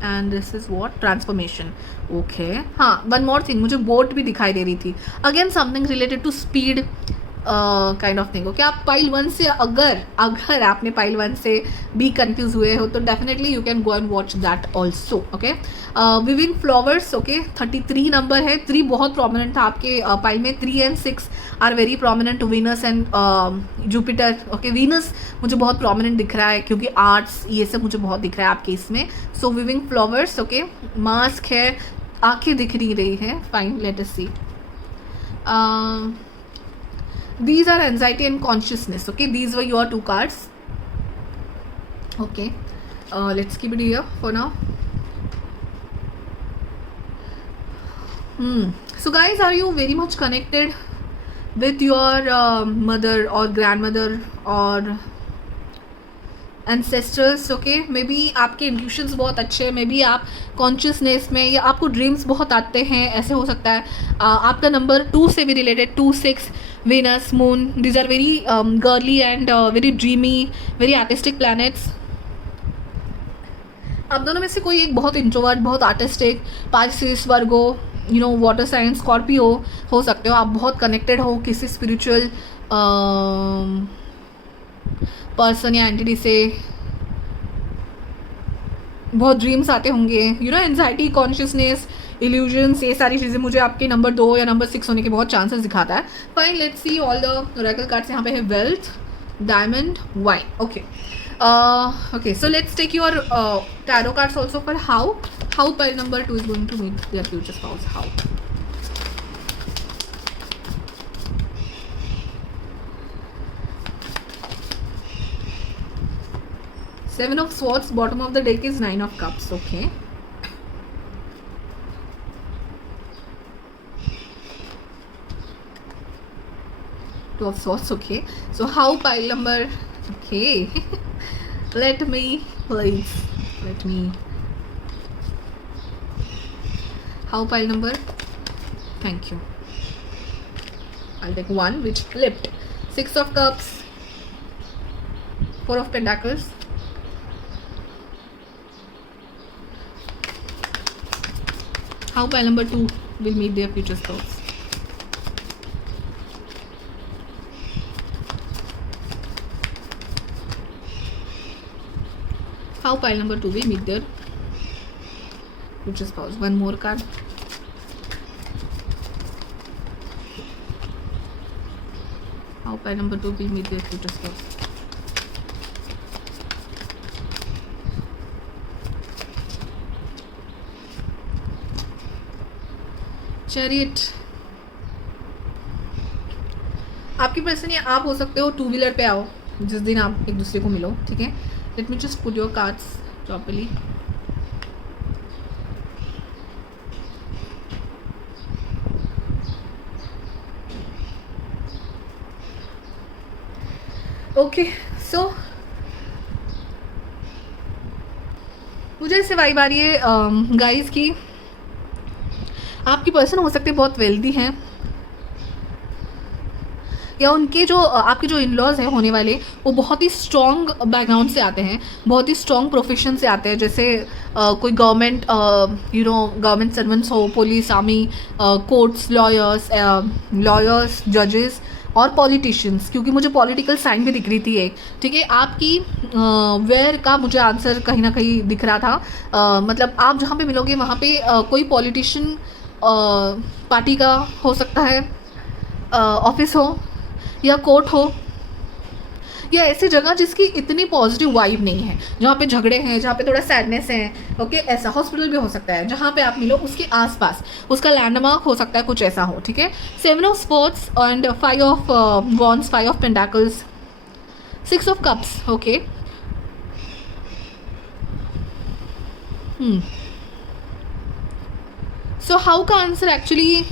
and this is what, transformation. Okay, हाँ, वन मोर थिंग, मुझे बोट भी दिखाई दे रही थी, again something related to speed kind of thing. Okay, आप पाइल 1 से अगर आपने पाइल 1 से भी कंफ्यूज हुए हो तो definitely you can go and watch that also. Okay, viewing flowers. Okay, 33 number है, 3 बहुत प्रोमिनेंट था आपके पाइल में, 3 and 6 are very prominent, Venus and Jupiter. Okay, Venus मुझे बहुत प्रोमिनेंट दिख रहा है क्योंकि आर्ट्स ये सब मुझे बहुत दिख रहा है आपके इसमें। So weaving flowers. Okay, mask है, आंखें दिख नहीं रही हैं, fine, let us see. These are anxiety and consciousness. Okay, these were your 2 cards. Okay, let's keep it here for now. So guys, are you very much connected with your mother or grandmother, or ancestors, okay, may be आपके intuitions बहुत अच्छे हैं, may be आप consciousness में या आपको dreams बहुत आते हैं, ऐसे हो सकता है। आपका नंबर 2 से भी related, 2, 6, Venus, moon, these are very girly and very dreamy, very artistic planets. आप दोनों में से कोई एक बहुत इंट्रोवर्ट, बहुत artistic, Pisces, Virgo, you know water sign, Scorpio हो सकते हो। आप बहुत कनेक्टेड हो किसी स्पिरिचुअल पर्सन या एंटिटी से, बहुत ड्रीम्स आते होंगे, you know anxiety, consciousness, illusions, ये सारी चीज़ें मुझे आपके नंबर 2 या नंबर 6 होने के बहुत चांसेस दिखाता है। Fine, let's see all the oracle cards. यहाँ पे है wealth, diamond, wine, okay okay, so let's take your tarot cards also for how pile number 2 is going to meet their future spouse. How Seven of Swords, bottom of the deck is 9 of Cups, okay. Two of Swords, okay. So how pile number, okay. Let me, please, let me. How pile number, thank you. I'll take one which flipped. 6 of Cups, 4 of Pentacles. How pile number 2 will meet their future spouse. How pile number 2 will meet their future spouse. One more card. How pile number 2 will meet their future spouse. Chariot, आपकी person या आप हो सकते हो 2 wheeler पे आओ जिस दिन आप एक दूसरे को मिलो, ठीक है। Let me just put your cards properly. Okay, so मुझे इससे वाइब आ रही है गाइस की आपकी पर्सन हो सकते बहुत वेल्दी हैं, या उनके जो आपके जो इन लॉज हैं होने वाले, वो बहुत ही स्ट्रॉन्ग बैकग्राउंड से आते हैं, बहुत ही स्ट्रॉन्ग प्रोफेशन से आते हैं, जैसे कोई government you know government servants हो, पुलिस, आर्मी, कोर्ट्स, लॉयर्स, जजेस और पॉलिटिशियंस, क्योंकि मुझे पॉलिटिकल साइन भी दिख रही थी एक, ठीक है। आपकी वेयर का मुझे आंसर कहीं ना कहीं दिख रहा था, मतलब आप जहाँ पे मिलोगे वहाँ पे कोई पॉलिटिशियन पार्टी का हो सकता है, ऑफिस हो या कोर्ट हो, या ऐसी जगह जिसकी इतनी पॉजिटिव वाइब नहीं है, जहाँ पे झगड़े हैं, जहाँ पे थोड़ा सैडनेस है, ओके। ऐसा हॉस्पिटल भी हो सकता है जहाँ पे आप मिलो, उसके आसपास उसका लैंडमार्क हो सकता है, कुछ ऐसा हो, ठीक है। 7 of sports and 5 of wands, 5 of pentacles, 6 of cups, okay. So how का आंसर एक्चुअली,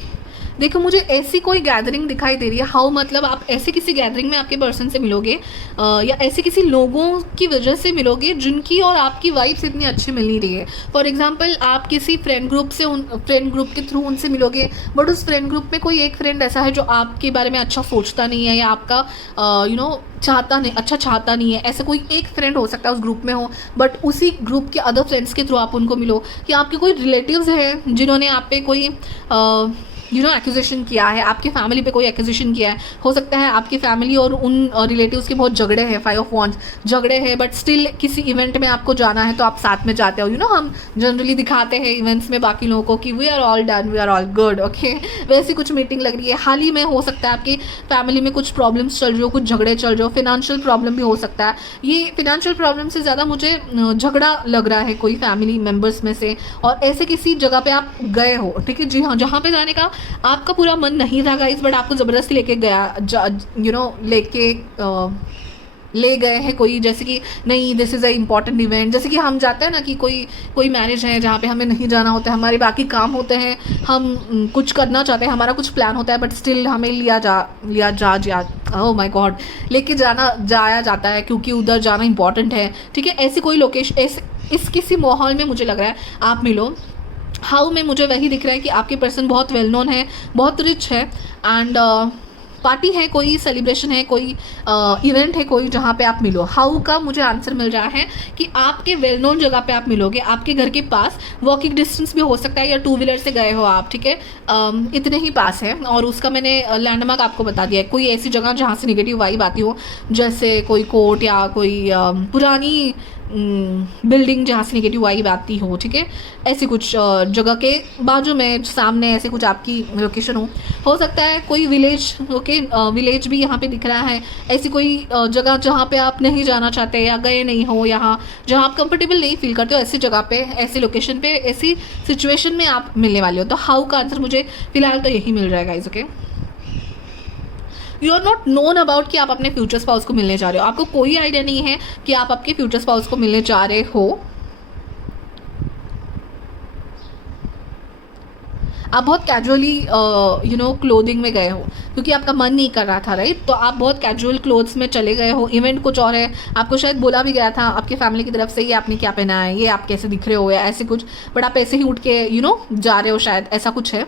देखो मुझे ऐसी कोई गैदरिंग दिखाई दे रही है। हाउ मतलब आप ऐसे किसी गैदरिंग में आपके पर्सन से मिलोगे, या ऐसे किसी लोगों की वजह से मिलोगे जिनकी और आपकी वाइब्स इतनी अच्छी मिल नहीं रही है। फॉर एग्जांपल आप किसी फ्रेंड ग्रुप से फ्रेंड ग्रुप के थ्रू उनसे मिलोगे, बट उस फ्रेंड ग्रुप में कोई एक फ्रेंड ऐसा है जो आपके बारे में अच्छा सोचता नहीं है, या आपका चाहता नहीं है। ऐसा कोई एक फ्रेंड हो सकता है उस ग्रुप में हो, बट उसी ग्रुप के अदर फ्रेंड्स के थ्रू आप उनको मिलो, कि आपके कोई रिलेटिव्स हैं जिन्होंने आप पे कोई एक्यूजेशन किया है, आपकी फैमिली पे कोई एक्यूजेशन किया है। हो सकता है आपकी फैमिली और उन रिलेटिव्स के बहुत झगड़े हैं, 5 ऑफ वॉन्ड्स, झगड़े हैं, बट स्टिल किसी इवेंट में आपको जाना है तो आप साथ में जाते हो। हम जनरली दिखाते हैं इवेंट्स में बाकी लोगों को कि we are all done, we are all good, okay. वैसी कुछ मीटिंग लग रही है। हाल ही में हो सकता है आपकी फैमिली में कुछ प्रॉब्लम्स चल रही हो, कुछ झगड़े चल रहे हो, फिनेंशियल प्रॉब्लम भी हो सकता है। ये फिनेंशियल प्रॉब्लम से ज़्यादा मुझे झगड़ा लग रहा है कोई फैमिली मेम्बर्स में से, और ऐसे किसी जगह पे आप गए हो, ठीक है। जी हाँ, जहाँ पे जाने का आपका पूरा मन नहीं था गाइस, बट आपको ज़बरदस्ती लेके गया, ले गए हैं कोई, जैसे कि नहीं this is a important event, जैसे कि हम जाते हैं ना कि कोई कोई मैरिज है जहाँ पे हमें नहीं जाना होता है, हमारे बाकी काम होते हैं, हम कुछ करना चाहते हैं, हमारा कुछ प्लान होता है, बट स्टिल हमें लिया ओह माय गॉड लेके जाया जाता है क्योंकि उधर जाना इंपॉर्टेंट है, ठीक है। ऐसी कोई लोकेशन, इस किसी माहौल में मुझे लग रहा है आप मिलो। हाउ में मुझे वही दिख रहा है कि आपके पर्सन बहुत वेल नोन है, बहुत रिच है, एंड पार्टी है, कोई सेलिब्रेशन है, कोई इवेंट है कोई जहाँ पे आप मिलो। हाउ का मुझे आंसर मिल रहा है कि आपके वेल नोन जगह पे आप मिलोगे, आपके घर के पास, वॉकिंग डिस्टेंस भी हो सकता है या 2 व्हीलर से गए हो आप, ठीक है, इतने ही पास है। और उसका मैंने लैंडमार्क आपको बता दिया है, कोई ऐसी जगह जहाँ से निगेटिव वाइब आती हो, जैसे कोई कोर्ट या कोई पुरानी बिल्डिंग जहाँ से नेगेटिव वाइब आती हो, ठीक है, ऐसी कुछ जगह के बाजू में सामने ऐसे कुछ आपकी लोकेशन हो सकता है कोई विलेज, ओके, विलेज भी यहाँ पे दिख रहा है। ऐसी कोई जगह जहाँ पे आप नहीं जाना चाहते या गए नहीं हो, यहाँ जहाँ आप कंफर्टेबल नहीं फील करते हो, ऐसी जगह पे, ऐसी लोकेशन पे, ऐसी सिचुएशन में आप मिलने वाले हो। तो हाउ का आंसर मुझे फिलहाल तो यही मिल रहा है guys, okay. You are not known about कि आप अपने फ्यूचर स्पाउस को मिलने जा रहे हो, आपको कोई आइडिया नहीं है कि आप आपके फ्यूचर स्पाउस को मिलने जा रहे हो। आप बहुत कैजुअली क्लोथिंग में गए हो क्योंकि आपका मन नहीं कर रहा था, राइट, तो आप बहुत कैजुअल क्लोथ्स में चले गए हो। इवेंट कुछ और है, आपको शायद बोला भी गया था आपके फैमिली की तरफ से, ये आपने क्या पहना है, ये आप कैसे दिख रहे हो या ऐसे कुछ, बट आप ऐसे ही उठ के जा रहे हो, शायद ऐसा कुछ है।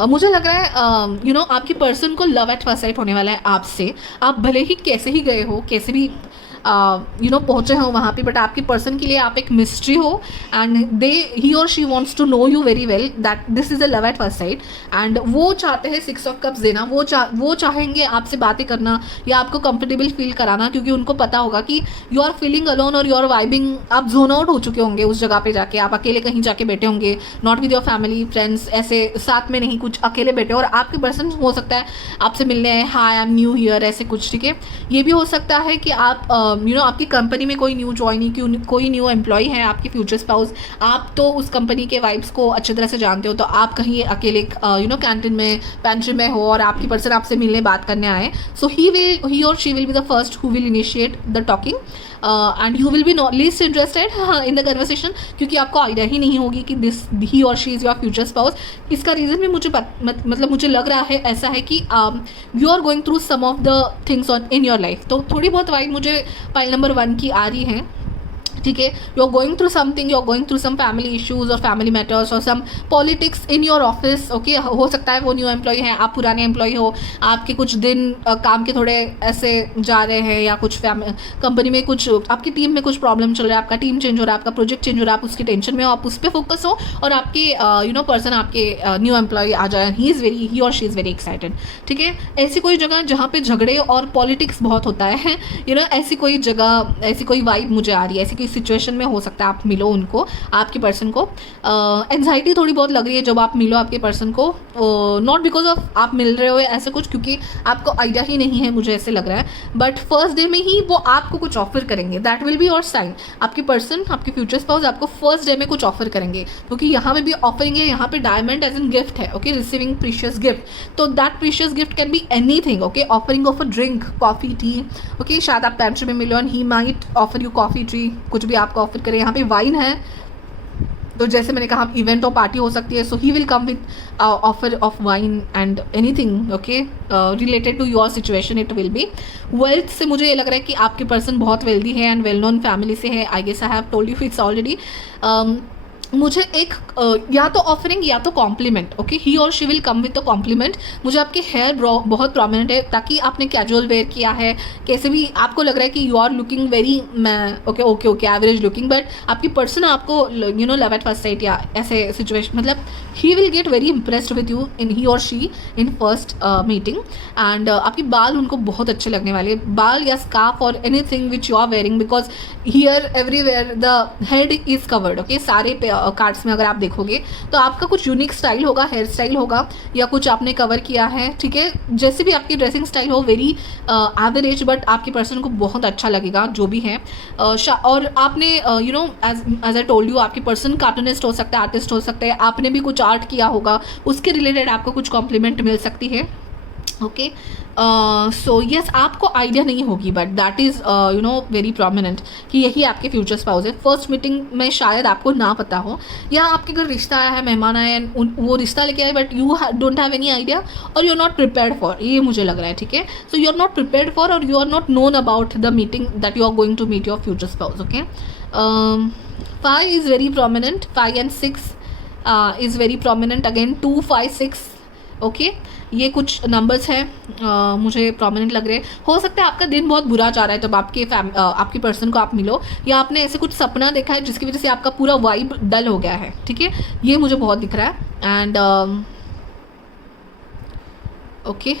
मुझे लग रहा है आपकी पर्सन को लव एट फर्स्ट साइट होने वाला है आपसे। आप भले ही कैसे ही गए हो, कैसे भी पहुँचे हो वहाँ पे, बट आपकी पर्सन के लिए आप एक मिस्ट्री हो, एंड ही और she wants to know you very well, that this is a love at first sight. And वो चाहते हैं 6 ऑफ कप्स देना, वो चाहेंगे आपसे बातें करना या आपको कंफर्टेबल फील कराना, क्योंकि उनको पता होगा कि यू आर फीलिंग अलोन और यू आर वाइबिंग, आप जोन आउट हो चुके होंगे उस जगह पे जाके, आप अकेले कहीं जाके बैठे होंगे, not with your family friends, ऐसे साथ में नहीं, कुछ अकेले बैठे, और आपके पर्सन हो सकता है आपसे मिलने आए, हाय आई एम न्यू हियर, ऐसे कुछ, ठीक है। ये भी हो सकता है कि आप आपकी कंपनी में कोई न्यू ज्वाइनिंग, कोई न्यू एम्प्लॉय है आपकी फ्यूचर स्पाउस, आप तो उस कंपनी के वाइब्स को अच्छी तरह से जानते हो, तो आप कहीं अकेले कैंटीन में, पेंट्री में हो और आपकी पर्सन आपसे मिलने बात करने आए, सो ही और she will be the first who will initiate the talking, and you will be least interested in the conversation, क्योंकि आपको आइडिया ही नहीं होगी कि ही और she is your future spouse. इसका रीज़न भी मतलब मुझे लग रहा है ऐसा है कि you are going through some of the things in your life, तो थोड़ी बहुत वाइब मुझे पाइल नंबर 1 की आ रही है, ठीक है। You are going through something, you are going through some family issues और फैमिली मैटर्स और some politics in your office, okay. हो सकता है वो न्यू एम्प्लॉय है, आप पुराने एम्प्लॉय हो, आपके कुछ दिन काम के थोड़े ऐसे जा रहे हैं, या कुछ कंपनी में कुछ, आपकी टीम में कुछ प्रॉब्लम चल रहा है, आपका टीम चेंज हो रहा है, आपका प्रोजेक्ट चेंज हो रहा है, आप उसकी टेंशन में हो, आप उस पर फोकस हो, और आपके पर्सन आपके न्यू एम्प्लॉय आ जाए, ही और शी इज़ वेरी एक्साइटेड, ठीक है। ऐसी कोई जगह जहाँ पे झगड़े और पॉलिटिक्स बहुत होता है, ऐसी कोई जगह, ऐसी कोई वाइब मुझे आ रही है, ऐसी कोई सिचुएशन में हो सकता है आप मिलो उनको, आपके पर्सन को। एंजाइटी थोड़ी बहुत लग रही है जब आप मिलो आपके पर्सन को, नॉट बिकॉज ऑफ आप मिल रहे हो ऐसे कुछ, क्योंकि आपको आइडिया ही नहीं है, मुझे ऐसे लग रहा है, बट फर्स्ट डे में ही वो आपको कुछ ऑफर करेंगे, that will be your sign. आपके पर्सन, आपके फ्यूचर स्पाउस आपको फर्स्ट डे में कुछ ऑफर करेंगे, क्योंकि यहाँ पे भी ऑफरिंग है, यहाँ पे डायमंड एज एन गिफ्ट है, ओके, रिसीविंग प्रीशियस गिफ्ट, तो that precious gift can be anything, okay. Offering of a drink, coffee, T, okay, शायद आप पेंट्री में मिलो and he might offer you coffee, T, कुछ भी आपको ऑफर करे। यहाँ पे वाइन है, तो जैसे मैंने कहा इवेंट और पार्टी हो सकती है, so he will come with offer of wine and anything, okay, related to your situation it will be. Wealth से मुझे ये लग रहा है कि आपके पर्सन बहुत वेल्दी है एंड वेल नोन फैमिली से है, I guess I have told you it's already. मुझे एक या तो ऑफरिंग या तो कॉम्प्लीमेंट, ओके, ही और she will come with the compliment. मुझे आपके हेयर बहुत प्रोमिनेंट है, ताकि आपने कैजुअल वेयर किया है, कैसे भी आपको लग रहा है कि you are looking very okay average looking, but आपकी पर्सन आपको लव एट फर्स्ट साइट या ऐसे सिचुएशन, मतलब he will get very impressed with you in he और she in first meeting. And आपके बाल उनको बहुत अच्छे लगने वाले, बाल या स्कार्फ और anything which you are wearing, because here everywhere the head is covered, okay. सारे कार्ड्स में अगर आप देखोगे तो आपका कुछ यूनिक स्टाइल होगा, हेयर स्टाइल होगा या कुछ आपने कवर किया है, ठीक है। जैसे भी आपकी ड्रेसिंग स्टाइल हो, वेरी एवरेज, बट आपके पर्सन को बहुत अच्छा लगेगा जो भी है। और आपने एज आई टोल्ड यू, आपके पर्सन कार्टूनिस्ट हो सकता है, आर्टिस्ट हो सकते हैं, आपने भी कुछ आर्ट किया होगा, उसके रिलेटेड आपको कुछ कॉम्प्लीमेंट मिल सकती है, ओके। सो यस, आपको आइडिया नहीं होगी, but that is you know very prominent कि यही आपके फ्यूचर स्पाउस है। फर्स्ट मीटिंग में शायद आपको ना पता हो, या आपके घर रिश्ता आया है, मेहमान आए हैं, वो रिश्ता लेके आए, but you don't have any idea और you are not prepared for, ये मुझे लग रहा है, ठीक है। So you are not prepared for और you are not known about the meeting that you are going to meet your future spouse, okay. 5 is very prominent, 5 and 6 is very prominent again, 2, 5, 6, okay. ये कुछ numbers हैं मुझे prominent लग रहे हैं। हो सकता है आपका दिन बहुत बुरा जा रहा है, तब आपकी पर्सन को आप मिलो, या आपने ऐसे कुछ सपना देखा है जिसकी वजह से आपका पूरा वाइब डल हो गया है, ठीक है। ये मुझे बहुत दिख रहा है। एंड ओके,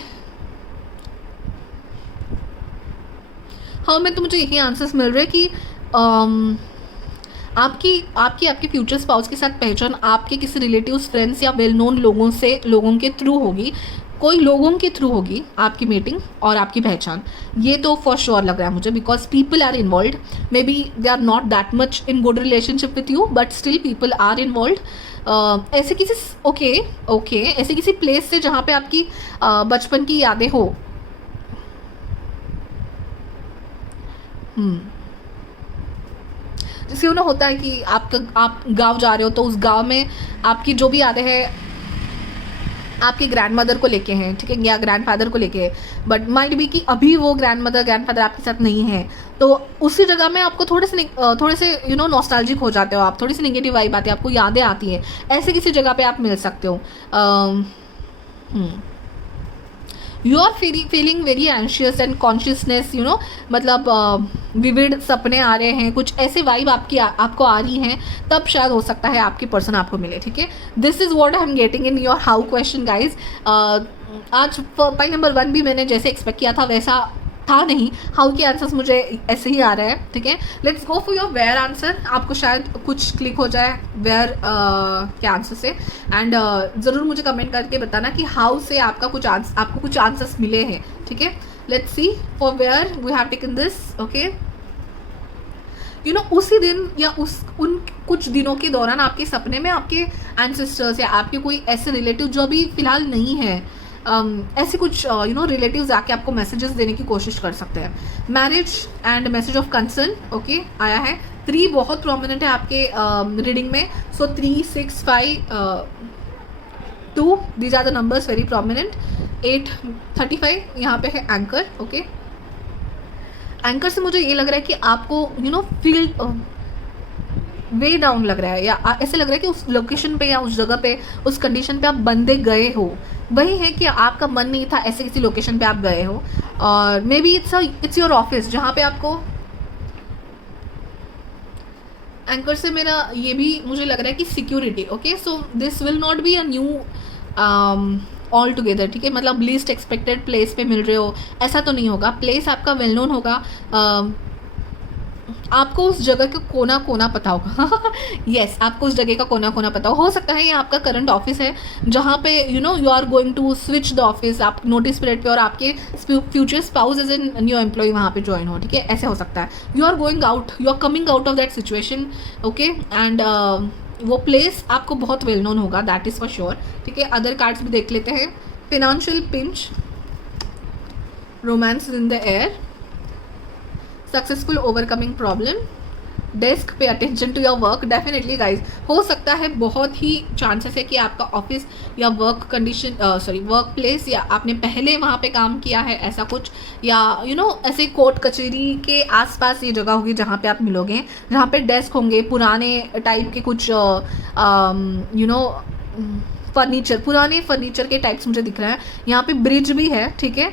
हाँ, मैं तो मुझे यही आंसर्स मिल रहे हैं कि आपकी फ्यूचर स्पाउस के साथ पहचान आपके किसी रिलेटिव्स, फ्रेंड्स या वेल नोन लोगों के थ्रू होगी, कोई लोगों के थ्रू होगी आपकी मीटिंग और आपकी पहचान। ये तो फॉर श्योर लग रहा है मुझे, because people are involve. Maybe they are not that much in good relationship with you, but still people are involve. ऐसे किसी ओके ऐसे किसी प्लेस से जहाँ पे आपकी बचपन की यादें हो। जैसे उन्हें होता है कि आप गांव जा रहे हो, तो उस गांव में आपकी जो भी यादें हैं आपके ग्रैंड मदर को लेके हैं, ठीक है, या ग्रैंड फादर को लेके, बट माइट बी कि अभी वो ग्रैंड मदर ग्रैंड फादर आपके साथ नहीं है, तो उसी जगह में आपको थोड़े से यू नो नॉस्टैल्जिक हो जाते हो आप, थोड़ी सी नेगेटिव वाइब आती है, आपको यादें आती हैं। ऐसे किसी जगह पे आप मिल सकते हो। You are feeling very anxious and consciousness, you know, मतलब विविड सपने आ रहे हैं, कुछ ऐसे वाइब आपको आ रही हैं, तब शायद हो सकता है आपकी पर्सन आपको मिले, ठीक है। This is what I am getting in your how question guys. आज पॉइंट नंबर 1 भी मैंने जैसे एक्सपेक्ट किया था वैसा था नहीं, हाउ के आंसर्स मुझे ऐसे ही आ रहे हैं, ठीक है। Let's go for your where answer. आपको शायद कुछ क्लिक हो जाए वेयर के आंसर से, एंड ज़रूर मुझे कमेंट करके बताना कि हाउ से आपको कुछ आंसर्स मिले हैं, ठीक है। Let's see for where we have taken this, okay. You know, उसी दिन या उन कुछ दिनों के दौरान आपके सपने में आपके एंसेस्टर्स या आपके कोई ऐसे रिलेटिव जो अभी फ़िलहाल नहीं है, ऐसे कुछ यू नो रिलेटिव्स आके आपको मैसेजेस देने की कोशिश कर सकते हैं। Marriage and message of concern, okay, आया है। 3 बहुत प्रोमिनेंट है आपके रीडिंग में, so 3, 6, 5, 2 these are the numbers very prominent. 8, 35 यहाँ पे है एंकर, ओके। एंकर से मुझे ये लग रहा है कि आपको you know feel way down लग रहा है, या ऐसे लग रहा है कि उस लोकेशन पे या उस जगह पे उस कंडीशन पे आप बंदे गए हो। वही है कि आपका मन नहीं था, ऐसे किसी लोकेशन पे आप गए हो, और may be it's your office जहाँ पे आपको एंकर से मेरा ये भी मुझे लग रहा है कि security, okay. So this will not be a knew all together, ठीक है, मतलब लीस्ट एक्सपेक्टेड प्लेस पे मिल रहे हो ऐसा तो नहीं होगा। प्लेस आपका वेल नोन होगा, आपको उस जगह का कोना कोना पता होगा यस आपको उस जगह का कोना कोना पता हो सकता है ये आपका करंट ऑफिस है जहाँ पे you know you are going to switch the office, आप नोटिस पीरियड पे और आपके future spouse as an new employee वहाँ पे ज्वाइन हो, ठीक है, ऐसे हो सकता है। You are going out, you are coming out of that situation, okay, and वो प्लेस आपको बहुत वेल नोन होगा, दैट इज़ फॉर श्योर, ठीक है। अदर कार्ड्स भी देख लेते हैं। Financial pinch, romance in the air, successful overcoming problem, desk पे attention to your work. Definitely guys हो सकता है, बहुत ही चांसेस है कि आपका ऑफिस या वर्क कंडीशन वर्क प्लेस या आपने पहले वहाँ पे काम किया है ऐसा कुछ, या यू नो ऐसे कोर्ट कचहरी के आसपास ये जगह होगी जहाँ पे आप मिलोगे, जहाँ पे डेस्क होंगे, पुराने टाइप के कुछ यू नो फर्नीचर, पुराने फर्नीचर के टाइप्स मुझे दिख रहा है। यहाँ पे ब्रिज भी है, ठीक है।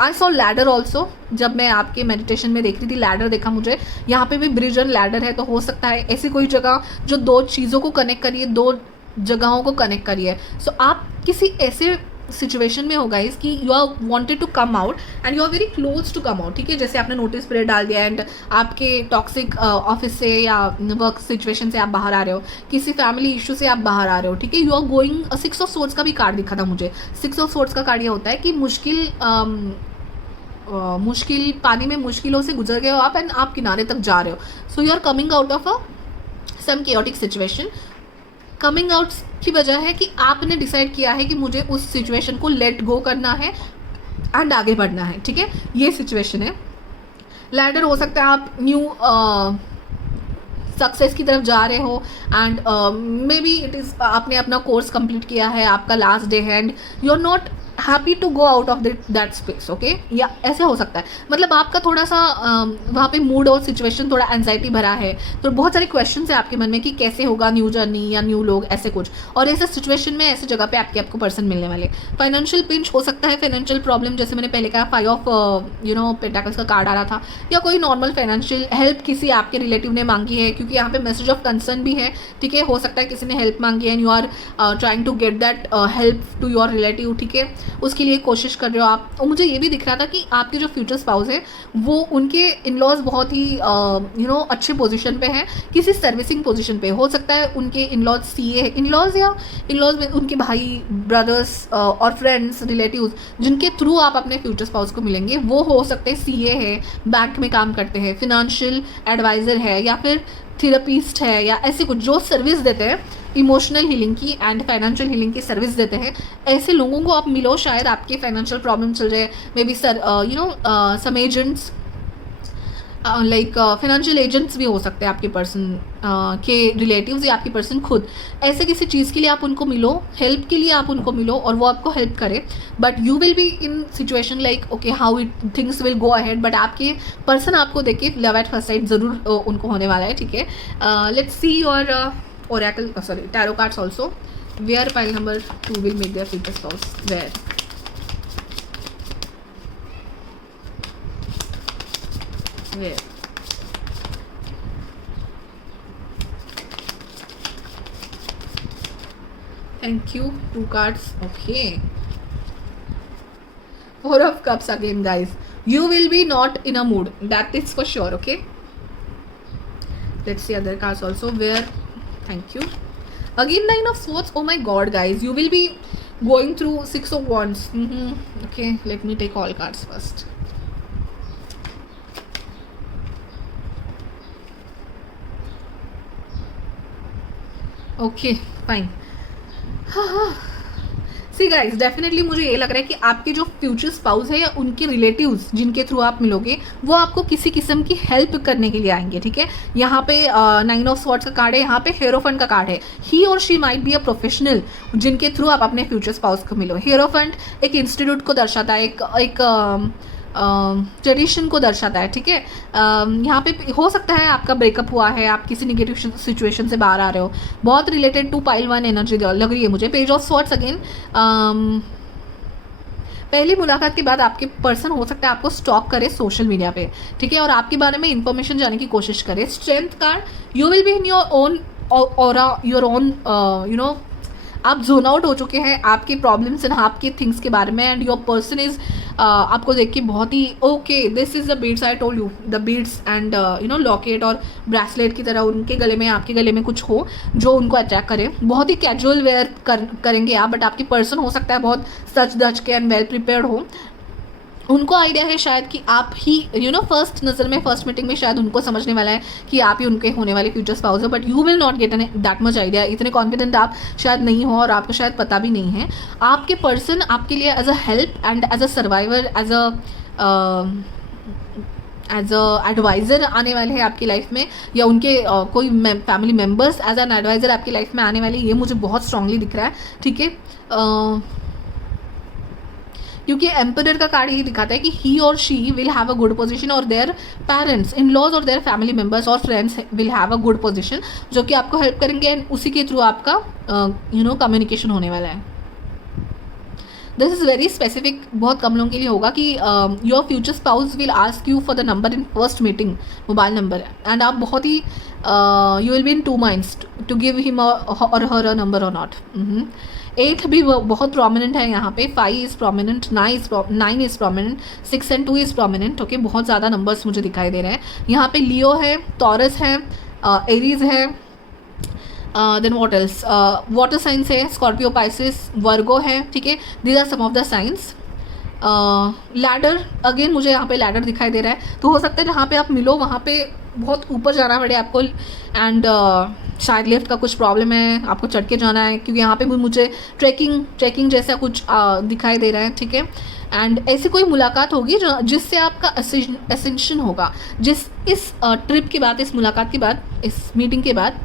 आई सॉ लैडर ऑल्सो, जब मैं आपके मेडिटेशन में देख रही थी लैडर देखा मुझे, यहाँ पे भी ब्रिज एंड लैडर है, तो हो सकता है ऐसी कोई जगह जो 2 चीज़ों को कनेक्ट करिए, 2 जगहों को कनेक्ट करिए। सो आप किसी ऐसे सिचुएशन में हो गाइस कि you are wanted to come out and you are very close to come out, ठीक है। जैसे आपने नोटिस पीरियड डाल दिया एंड आपके टॉक्सिक ऑफिस से या वर्क सिचुएशन से आप बाहर आ रहे हो, किसी फैमिली इशू से आप बाहर आ रहे हो, ठीक है। You are going, 6 of swords का भी कार्ड दिखा था मुझे। 6 ऑफ सोर्ड्स का कार्ड ये होता है कि मुश्किल पानी में मुश्किलों से गुजर गए हो आप एंड आप किनारे तक जा रहे हो। So you are coming out of some chaotic situation. Coming out की वजह है कि आपने डिसाइड किया है कि मुझे उस सिचुएशन को लेट गो करना है एंड आगे बढ़ना है, ठीक है, ये सिचुएशन है। लैडर हो सकता है आप न्यू सक्सेस की तरफ जा रहे हो, and maybe it is आपने अपना कोर्स कंप्लीट किया है, आपका लास्ट डे है and you are not happy to go out of that space, okay, या ऐसे हो सकता है। मतलब आपका थोड़ा सा वहाँ पे मूड और सिचुएशन थोड़ा एंजाइटी भरा है, तो बहुत सारे क्वेश्चन है आपके मन में कि कैसे होगा न्यू जर्नी या न्यू लोग, ऐसे कुछ। और ऐसे सिचुएशन में ऐसे जगह पे आपको पर्सन मिलने वाले। फाइनेंशियल पिंच हो सकता है, फाइनेंशियल प्रॉब्लम, जैसे मैंने पहले कहा 5 ऑफ पेंटाकल्स का कार्ड आ रहा था, या कोई नॉर्मल फाइनेंशियल हेल्प किसी आपके रिलेटिव ने मांगी है, क्योंकि यहाँ पे मैसेज ऑफ कंसर्न भी है, ठीक है। हो सकता है किसी ने हेल्प मांगी है and you are trying to get that help to your relative, ठीक है, उसके लिए कोशिश कर रहे हो आप। और मुझे ये भी दिख रहा था कि आपके जो फ्यूचर स्पाउस है वो उनके इन-लॉज बहुत ही अच्छे पोजीशन पे हैं, किसी सर्विसिंग पोजीशन पे। हो सकता है उनके इन-लॉज सीए, इन-लॉज या इन-लॉज में उनके भाई, ब्रदर्स और फ्रेंड्स, रिलेटिव्स जिनके थ्रू आप अपने फ्यूचर स्पाउस को मिलेंगे, वो हो सकते हैं सीए है, बैंक में काम करते हैं, फिनेंशियल एडवाइज़र है, या फिर थेरेपिस्ट है, या ऐसे कुछ जो सर्विस देते हैं इमोशनल हीलिंग की एंड फाइनेंशियल हीलिंग की सर्विस देते हैं। ऐसे लोगों को आप मिलो, शायद आपके फाइनेंशियल प्रॉब्लम चल रहे, maybe sir some agents like financial agents भी हो सकते हैं आपके पर्सन के रिलेटिव्स या आपकी पर्सन खुद। ऐसे किसी चीज़ के लिए आप उनको मिलो, हेल्प के लिए आप उनको मिलो और वो आपको हेल्प करे, but you will be in situation like okay how it things will go ahead, but आपके पर्सन आपको देख के लव एट फर्स्ट साइट ज़रूर उनको होने वाला है, ठीक है। Let's see your oracle tarot cards also. Where pile number 2 will make their future spouse? Where? Thank you. 2 cards. Okay. 4 of cups again, guys. You will be not in a mood. That is for sure. Okay. Let's see other cards also. Where? Thank you. Again 9 of swords. Oh my god, guys, you will be going through 6 of wands. Okay, let me take all cards first. Okay, fine. See guys, definitely मुझे ये लग रहा है कि आपके जो future spouse है या उनके रिलेटिव्स जिनके थ्रू आप मिलोगे, वो आपको किसी किस्म की हेल्प करने के लिए आएंगे, ठीक है। यहाँ पे 9 ऑफ स्वॉर्ड्स का कार्ड है, यहाँ पे हेरोफेंट का कार्ड है। ही और she might be a professional जिनके थ्रू आप अपने फ्यूचर स्पाउस को मिलो। हेरोफेंट एक इंस्टीट्यूट को दर्शाता है, एक ट्रेडिशन को दर्शाता है, ठीक है। यहाँ पे हो सकता है आपका ब्रेकअप हुआ है, आप किसी निगेटिव सिचुएशन से बाहर आ रहे हो, बहुत रिलेटेड टू पाइल 1 एनर्जी लग रही है मुझे। पेज ऑफ स्वॉर्ड्स अगेन, पहली मुलाकात के बाद आपके पर्सन हो सकता है आपको स्टॉक करे सोशल मीडिया पे, ठीक है, और आपके बारे में इंफॉर्मेशन जाने की कोशिश करे। Strength card, you will be in your own aura, your own आप जोन आउट हो चुके हैं आपके प्रॉब्लम्स एंड आपके थिंग्स के बारे में, एंड योर पर्सन इज आपको देख के बहुत ही okay, this is the beads I told you, the beads and locket और ब्रेसलेट की तरह उनके गले में, आपके गले में कुछ हो जो उनको अट्रैक्ट करे। बहुत ही कैजुअल वेयर करेंगे आप, बट आपकी पर्सन हो सकता है बहुत सच धज के एंड वेल प्रिपेयर्ड हो। उनको आइडिया है शायद कि आप ही फर्स्ट नज़र में, फर्स्ट मीटिंग में शायद उनको समझने वाला है कि आप ही उनके होने वाले फ्यूचर स्पाउस हो, but you will not get an that much idea. इतने कॉन्फिडेंट आप शायद नहीं हो और आपको शायद पता भी नहीं है। आपके पर्सन आपके लिए as a help and as a survivor, as a adviser आने वाले हैं आपकी लाइफ में, या उनके कोई family members as an adviser आपकी लाइफ में आने वाले, ये मुझे बहुत स्ट्रांगली दिख रहा है, ठीक है। क्योंकि एम्परर का कार्ड यही दिखाता है कि ही और she will have a good position, और देयर पेरेंट्स, इन लॉज और देयर फैमिली मेम्बर्स और friends will have a good position, जो कि आपको हेल्प करेंगे एंड उसी के थ्रू आपका कम्युनिकेशन होने वाला है। दिस इज़ वेरी स्पेसिफिक, बहुत कम लोगों के लिए होगा कि your future spouse will ask you for the number in first meeting, mobile number, and आप बहुत ही you will be in 2 minds to give him और हर अ नंबर और नॉट। 8 भी बहुत प्रोमिनेंट है यहाँ पे, 5 is prominent, 9 is prominent, 6 and 2 is prominent, okay. बहुत ज़्यादा नंबर्स मुझे दिखाई दे रहे हैं यहाँ पे। लियो है, टॉरस है, एरीज है, then what else, water signs है, स्कॉर्पियो, पाइसिस, वर्गो है, ठीक है। These are some of the signs. Ladder, again मुझे यहाँ पे लैडर दिखाई दे रहा है, तो हो सकता है जहाँ पे आप मिलो वहाँ पे बहुत ऊपर जाना पड़े आपको, एंड शायद लिफ्ट का कुछ प्रॉब्लम है, आपको चढ़ के जाना है, क्योंकि यहाँ पे भी मुझे ट्रैकिंग जैसा कुछ दिखाई दे रहा है, ठीक है। एंड ऐसी कोई मुलाकात होगी जो जिससे आपका असेंशन होगा, इस ट्रिप के बाद, इस मुलाकात के बाद, इस मीटिंग के बाद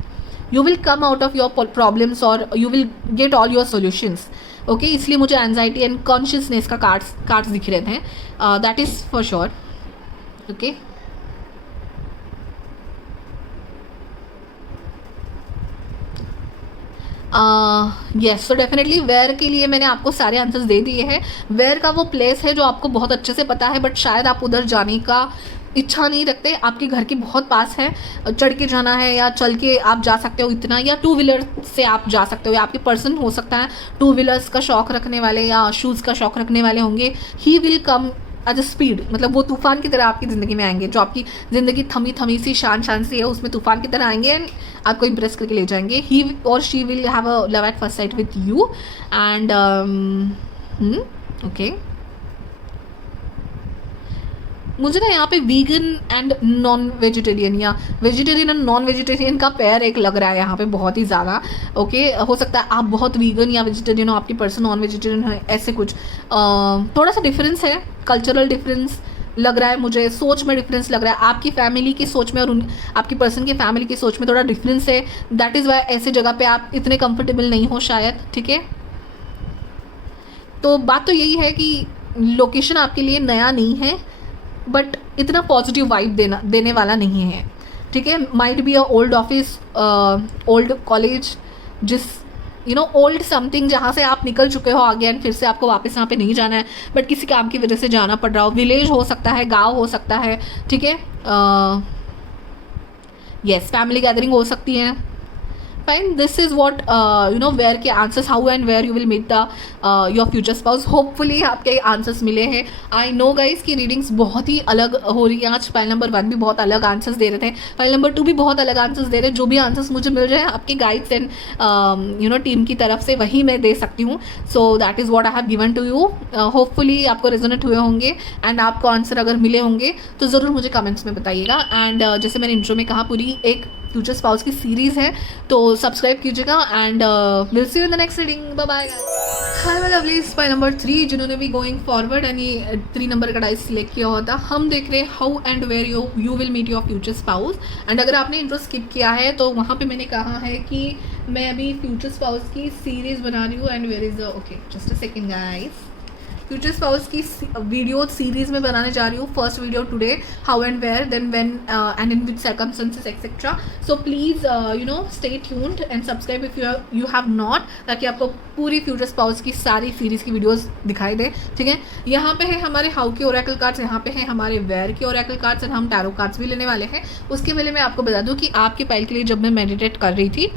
you will come out of your problems और you will get all your solutions, okay. इसलिए मुझे एंजाइटी एंड कॉन्शियसनेस का कार्ड्स दिख रहे थे, that is for sure, okay. Yes, तो डेफिनेटली वेयर के लिए मैंने आपको सारे आंसर्स दे दिए हैं। वेयर का वो प्लेस है जो आपको बहुत अच्छे से पता है, बट शायद आप उधर जाने का इच्छा नहीं रखते, आपके घर के बहुत पास है, चढ़ के जाना है या चल के आप जा सकते हो इतना, या टू व्हीलर से आप जा सकते हो, या आपके पर्सन हो सकता है टू व्हीलर्स का शौक़ रखने वाले या शूज़ का शौक़ रखने वाले होंगे। He will come as a speed, मतलब वो तूफ़ान की तरह आपकी ज़िंदगी में आएंगे, जो आपकी ज़िंदगी थमी सी शान सी है उसमें तूफ़ान की तरह आएंगे एंड आपको इम्प्रेस करके ले जाएंगे। ही और she will have a love at first site with you and okay. मुझे ना यहाँ पे वीगन एंड नॉन वेजिटेरियन या वेजिटेरियन एंड नॉन वेजिटेरियन का पेयर एक लग रहा है यहाँ पे बहुत ही ज़्यादा, ओके। हो सकता है आप बहुत वीगन या वेजिटेरियन हो, आपकी पर्सन नॉन वेजिटेरियन है, ऐसे कुछ थोड़ा सा डिफरेंस है, कल्चरल डिफरेंस लग रहा है मुझे, सोच में डिफरेंस लग रहा है, आपकी फैमिली की सोच में और आपकी पर्सन की फैमिली की सोच में थोड़ा डिफरेंस है। दैट इज़ वाई ऐसे जगह पे आप इतने कंफर्टेबल नहीं हो शायद, ठीक है। तो बात तो यही है कि लोकेशन आपके लिए नया नहीं है, बट इतना पॉजिटिव वाइब देने वाला नहीं है, ठीक है। Might be a old office, old college, जिस ओल्ड समथिंग जहाँ से आप निकल चुके हो आगे एंड फिर से आपको वापस वहाँ पे नहीं जाना है, बट किसी काम की वजह से जाना पड़ रहा हो। विलेज हो सकता है, गांव हो सकता है, ठीक है। येस, फैमिली गैदरिंग हो सकती है। Fine, this is what where के answers, how and where you will meet the your future spouse. Hopefully आपके आंसर्स मिले हैं। आई नो गाइज की रीडिंग्स बहुत ही अलग हो रही है आज। फाइल नंबर 1 भी बहुत अलग आंसर्स दे रहे थे, फाइल नंबर 2 भी बहुत अलग आंसर्स दे रहे हैं। जो भी आंसर्स मुझे मिल रहे हैं आपके गाइड्स एंड टीम की तरफ से, वही मैं दे सकती हूँ। So that is what I have given to you. Hopefully आपको रेजोनेट हुए होंगे एंड आपको आंसर अगर मिले होंगे तो ज़रूर मुझे कमेंट्स में बताइएगा। एंड जैसे मैंने इंट्रो में कहा, पूरी एक फ्यूचर स्पाउस की सीरीज़ है, तो सब्सक्राइब कीजिएगा and will see you in the next reading. Bye bye. Hi my lovelies, by number 3 जिन्होंने भी गोइंग फॉरवर्ड यानी 3 नंबर का डाइस सिलेक्ट किया होता, हम देख रहे हैं how and where you will meet your future spouse. And अगर आपने इंट्रो स्किप किया है तो वहाँ पे मैंने कहा है कि मैं अभी फ्यूचर स्पाउस की सीरीज़ बना रही हूँ and where is the okay just a second guys, future spouse की वीडियो सीरीज़ में बनाने जा रही हूँ। First video today, how and where, then when and in which circumstances et cetera. So please stay tuned and subscribe if you have not, ताकि आपको पूरी future spouse की सारी सीरीज़ की वीडियोस दिखाई दे, ठीक है। यहाँ पे है हमारे हाउ के ओरेकल कार्ड्स, यहाँ पे है हमारे वेयर के ओरेकल कार्ड्स एंड हम टैरो कार्ड्स भी लेने वाले हैं। उसके पहले मैं आपको बता दूँ कि आपके पाइल के लिए जब मैं मेडिटेट कर रही थी,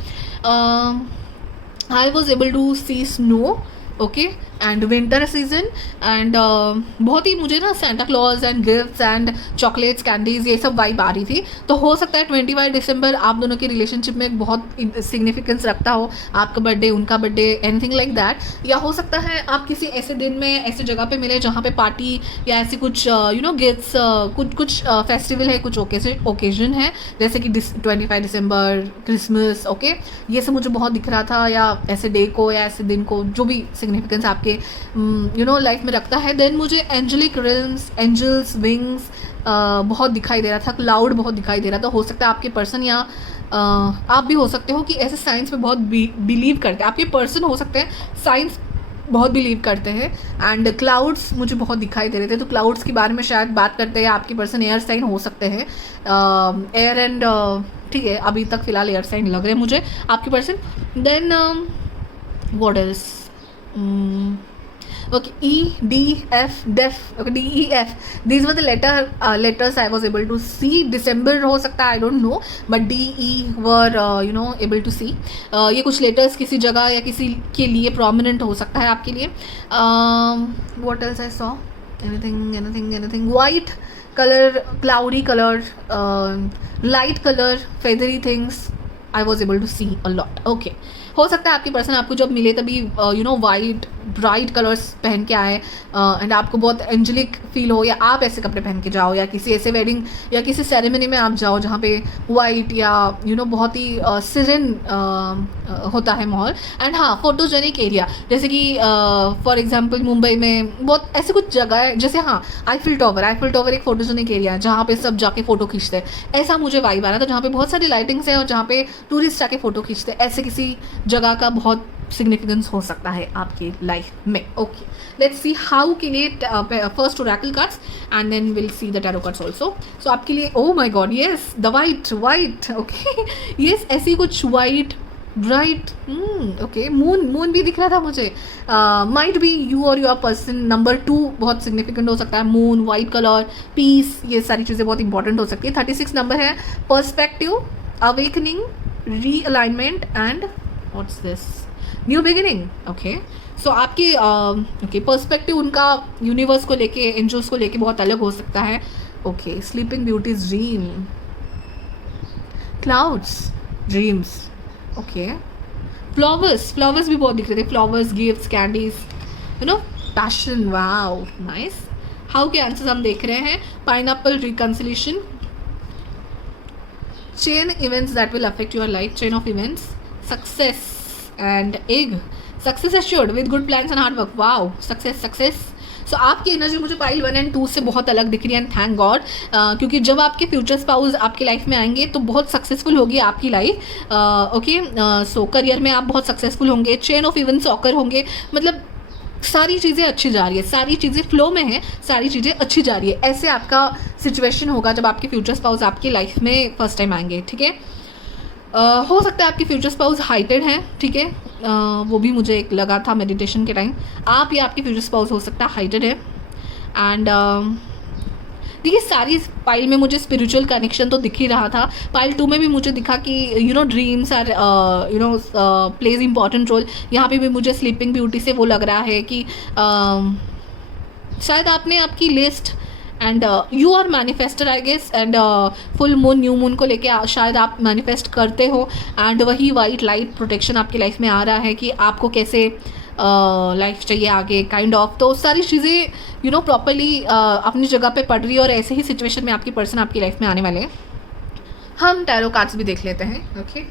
I was able to see snow, okay, and winter season and बहुत ही मुझे ना Santa Claus and gifts and chocolates, candies, ये सब वाइब आ रही थी। तो हो सकता है 25 दिसंबर आप दोनों के रिलेशनशिप में बहुत सिग्निफिकेंस रखता हो, आपका बर्थडे, उनका बर्थडे, एनीथिंग लाइक दैट। या हो सकता है आप किसी ऐसे दिन में ऐसे जगह पे मिले जहाँ पे पार्टी या ऐसे कुछ गिफ्ट्स, कुछ फेस्टिवल है, कुछ ओकेजन है, जैसे कि 25 दिसंबर, क्रिसमस, ओके, ये सब मुझे बहुत दिख रहा था, या ऐसे डे को या ऐसे दिन को, जो भी सिग्निफिकेंस आपके लाइफ में रखता है। देन मुझे एंजेलिक रिल्म्स, एंजल्स, विंग्स बहुत दिखाई दे रहा था, क्लाउड बहुत दिखाई दे रहा था। हो सकता है आपके पर्सन या आप भी हो सकते हो कि ऐसे साइंस में बहुत बिलीव करते हैं, आपके पर्सन हो सकते हैं साइंस बहुत बिलीव करते हैं। एंड क्लाउड्स मुझे बहुत दिखाई दे रहे थे, तो क्लाउड्स के बारे में शायद बात करते हैं। आपके पर्सन एयर साइन हो सकते हैं, एयर एंड ठीक है, अभी तक फिलहाल एयर साइन लग रहे हैं मुझे आपके person. Then what else, okay, E, D, F, DEF, okay, D, E, F, these were the letters I was able to see. December हो सकता है, I don't know, but D, E were able to see. ये कुछ letters किसी जगह या किसी के लिए prominent हो सकता है आपके लिए। What else I saw? Anything. White color, cloudy color, light color, feathery things I was able to see a lot. Okay. हो सकता है आपकी पर्सन आपको जब मिले तभी वाइट, ब्राइट कलर्स पहन के आए एंड आपको बहुत एंजेलिक फील हो, या आप ऐसे कपड़े पहन के जाओ, या किसी ऐसे वेडिंग या किसी सेरेमनी में आप जाओ जहाँ पे वाइट या बहुत ही सिरन होता है माहौल। एंड हाँ, फोटोजेनिक एरिया, जैसे कि फॉर एग्जांपल मुंबई में बहुत ऐसी कुछ जगह है, जैसे हाँ आईफिल टावर एक फोटोजेनिक एरिया है जहाँ पे सब जाके फ़ोटो खींचते हैं। ऐसा मुझे वाइब आ रहा था जहाँ पे बहुत सारी लाइटिंग्स हैं और जहाँ पे टूरिस्ट आके फ़ोटो खींचते हैं। ऐसे किसी जगह का बहुत सिग्निफिकेंस हो सकता है आपकी लाइफ में। Okay, let's see how can it first oracle cards and then will see the tarot cards also. So आपके लिए oh my God, yes the white okay, yes ऐसी कुछ वाइट ब्राइट ओके, मून भी दिख रहा था मुझे। माइट बी यू और योर पर्सन नंबर 2 बहुत सिग्निफिकेंट हो सकता है। मून, वाइट कलर, पीस, ये सारी चीज़ें बहुत इंपॉर्टेंट हो सकती है। 36 नंबर है। Perspective, awakening, realignment and what's this, new beginning. Okay, so आपकी ओके पर्सपेक्टिव उनका यूनिवर्स को लेके, एंजल्स को लेके बहुत अलग हो सकता है। Okay, sleeping beauties dream, clouds dreams. Okay, flowers भी बहुत दिख रहे थे, flowers, gifts, candies, passion, wow nice. How के आंसर्स हम देख रहे हैं। Pineapple, reconciliation, chain events that will affect your life, chain of events, success and egg, success assured with good plans and hard work, wow success. So आपकी energy मुझे pile 1 and 2 से बहुत अलग दिख रही है, एंड थैंक गॉड, क्योंकि जब आपके फ्यूचर स्पाउस आपकी लाइफ में आएंगे तो बहुत सक्सेसफुल होगी आपकी लाइफ। ओके, सो करियर में आप बहुत सक्सेसफुल होंगे, चेन ऑफ इवेंट्स ऑकर होंगे, मतलब सारी चीज़ें अच्छी जा रही है, सारी चीज़ें फ्लो में है, सारी चीज़ें अच्छी जा रही है। ऐसे आपका सिचुएशन होगा जब आपके फ्यूचर स्पाउस आपकी लाइफ में फर्स्ट टाइम आएंगे। ठीक है, हो सकता है आपके फ्यूचर स्पाउस हाइटेड हैं, ठीक है, वो भी मुझे एक लगा था मेडिटेशन के टाइम। आप या आपके फ्यूचर स्पाउस हो सकता है हाइटेड है। एंड देखिए सारी पाइल में मुझे स्पिरिचुअल कनेक्शन तो दिख ही रहा था। पाइल 2 में भी मुझे दिखा कि dreams are plays important role. यहाँ पे भी मुझे स्लीपिंग ब्यूटी से वो लग रहा है कि शायद आपने आपकी list and you are manifester I guess, and full moon, new moon को लेके शायद आप मैनिफेस्ट करते हो, एंड वही वाइट लाइट प्रोटेक्शन आपकी लाइफ में आ रहा है कि आपको कैसे लाइफ चाहिए आगे, काइंड ऑफ। तो सारी चीज़ें प्रॉपरली अपनी जगह पे पड़ रही है, और ऐसे ही सिचुएशन में आपकी पर्सन आपकी लाइफ में आने वाले हैं। हम टैरो कार्ड्स भी देख लेते हैं। Okay,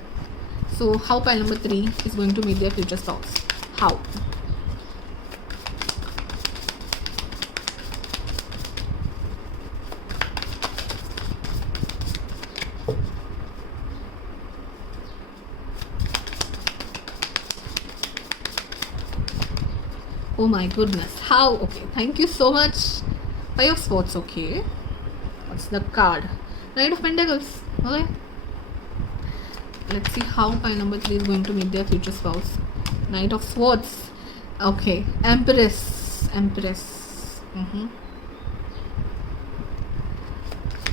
so how pile number 3 is going to meet their future spouse, how. Oh my goodness, how? Okay, thank you so much. 5 of Swords, okay. What's the card? Knight of Pentacles, okay. Let's see how pile number 3 is going to meet their future spouse. Knight of Swords, okay. Empress.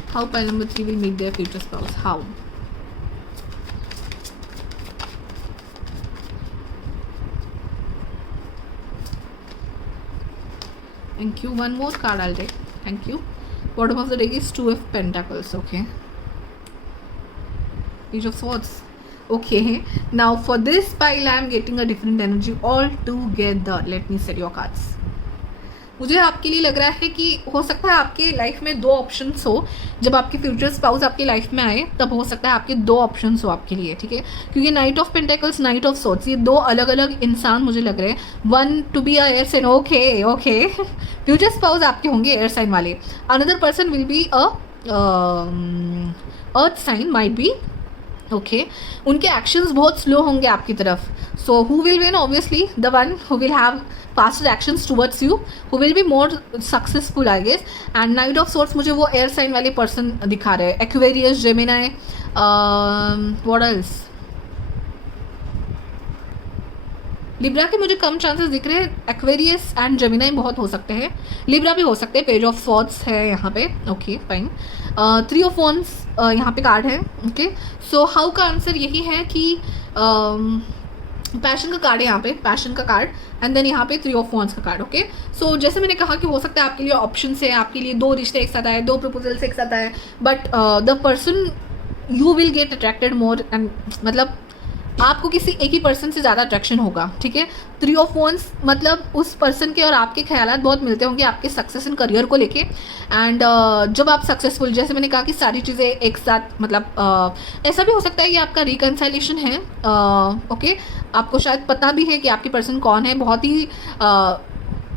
How pile number 3 will meet their future spouse, how? Thank you. One more card I'll take. Thank you. Bottom of the deck is 2 of Pentacles. Okay. Page of Swords. Okay. Now for this pile I am getting a different energy altogether. Let me set your cards. मुझे आपके लिए लग रहा है कि हो सकता है आपके लाइफ में 2 ऑप्शंस हो। जब आपके फ्यूचर स्पाउस आपकी लाइफ में आए तब हो सकता है आपके 2 ऑप्शंस हो आपके लिए, ठीक है, क्योंकि knight of pentacles, knight of swords, ये 2 अलग अलग इंसान मुझे लग रहे हैं। One to be a air sign, okay future spouse आपके होंगे एयर साइन वाले। Another person will be a earth sign, might be, okay. उनके एक्शंस बहुत स्लो होंगे आपकी तरफ। So who will win? Obviously the one who will have faster actions towards you, who will be more successful I guess. and Knight of Swords मुझे वो air sign वाले person दिखा रहे हैं। Aquarius, Gemini, what else, Libra के मुझे कम chances दिख रहे हैं। एक्वेरियस एंड जेमिनाई बहुत हो सकते हैं, लिब्रा भी हो सकते हैं। पेज ऑफ स्वॉर्ड्स है यहाँ पे, ओके फाइन। 3 ऑफ वॉन्ड्स यहाँ पे कार्ड है, ओके। सो हाउ का आंसर यही है कि पैशन का कार्ड है यहाँ पे, पैशन का कार्ड, एंड देन यहाँ पे 3 ऑफ वॉन्ड्स का कार्ड, ओके। सो जैसे मैंने कहा कि हो सकता है आपके लिए ऑप्शंस है, आपके लिए 2 रिश्ते एक साथ आए, 2 प्रपोजल्स एक साथ आए, but the person you will get attracted more, and मतलब आपको किसी एक ही पर्सन से ज़्यादा अट्रैक्शन होगा, ठीक है। 3 ऑफ wands मतलब उस पर्सन के और आपके ख्यालात बहुत मिलते होंगे आपके सक्सेस एंड करियर को लेके। एंड जब आप सक्सेसफुल, जैसे मैंने कहा कि सारी चीज़ें एक साथ, मतलब ऐसा भी हो सकता है कि आपका रिकन्साइलेशन है, ओके। आपको शायद पता भी है कि आपकी पर्सन कौन है,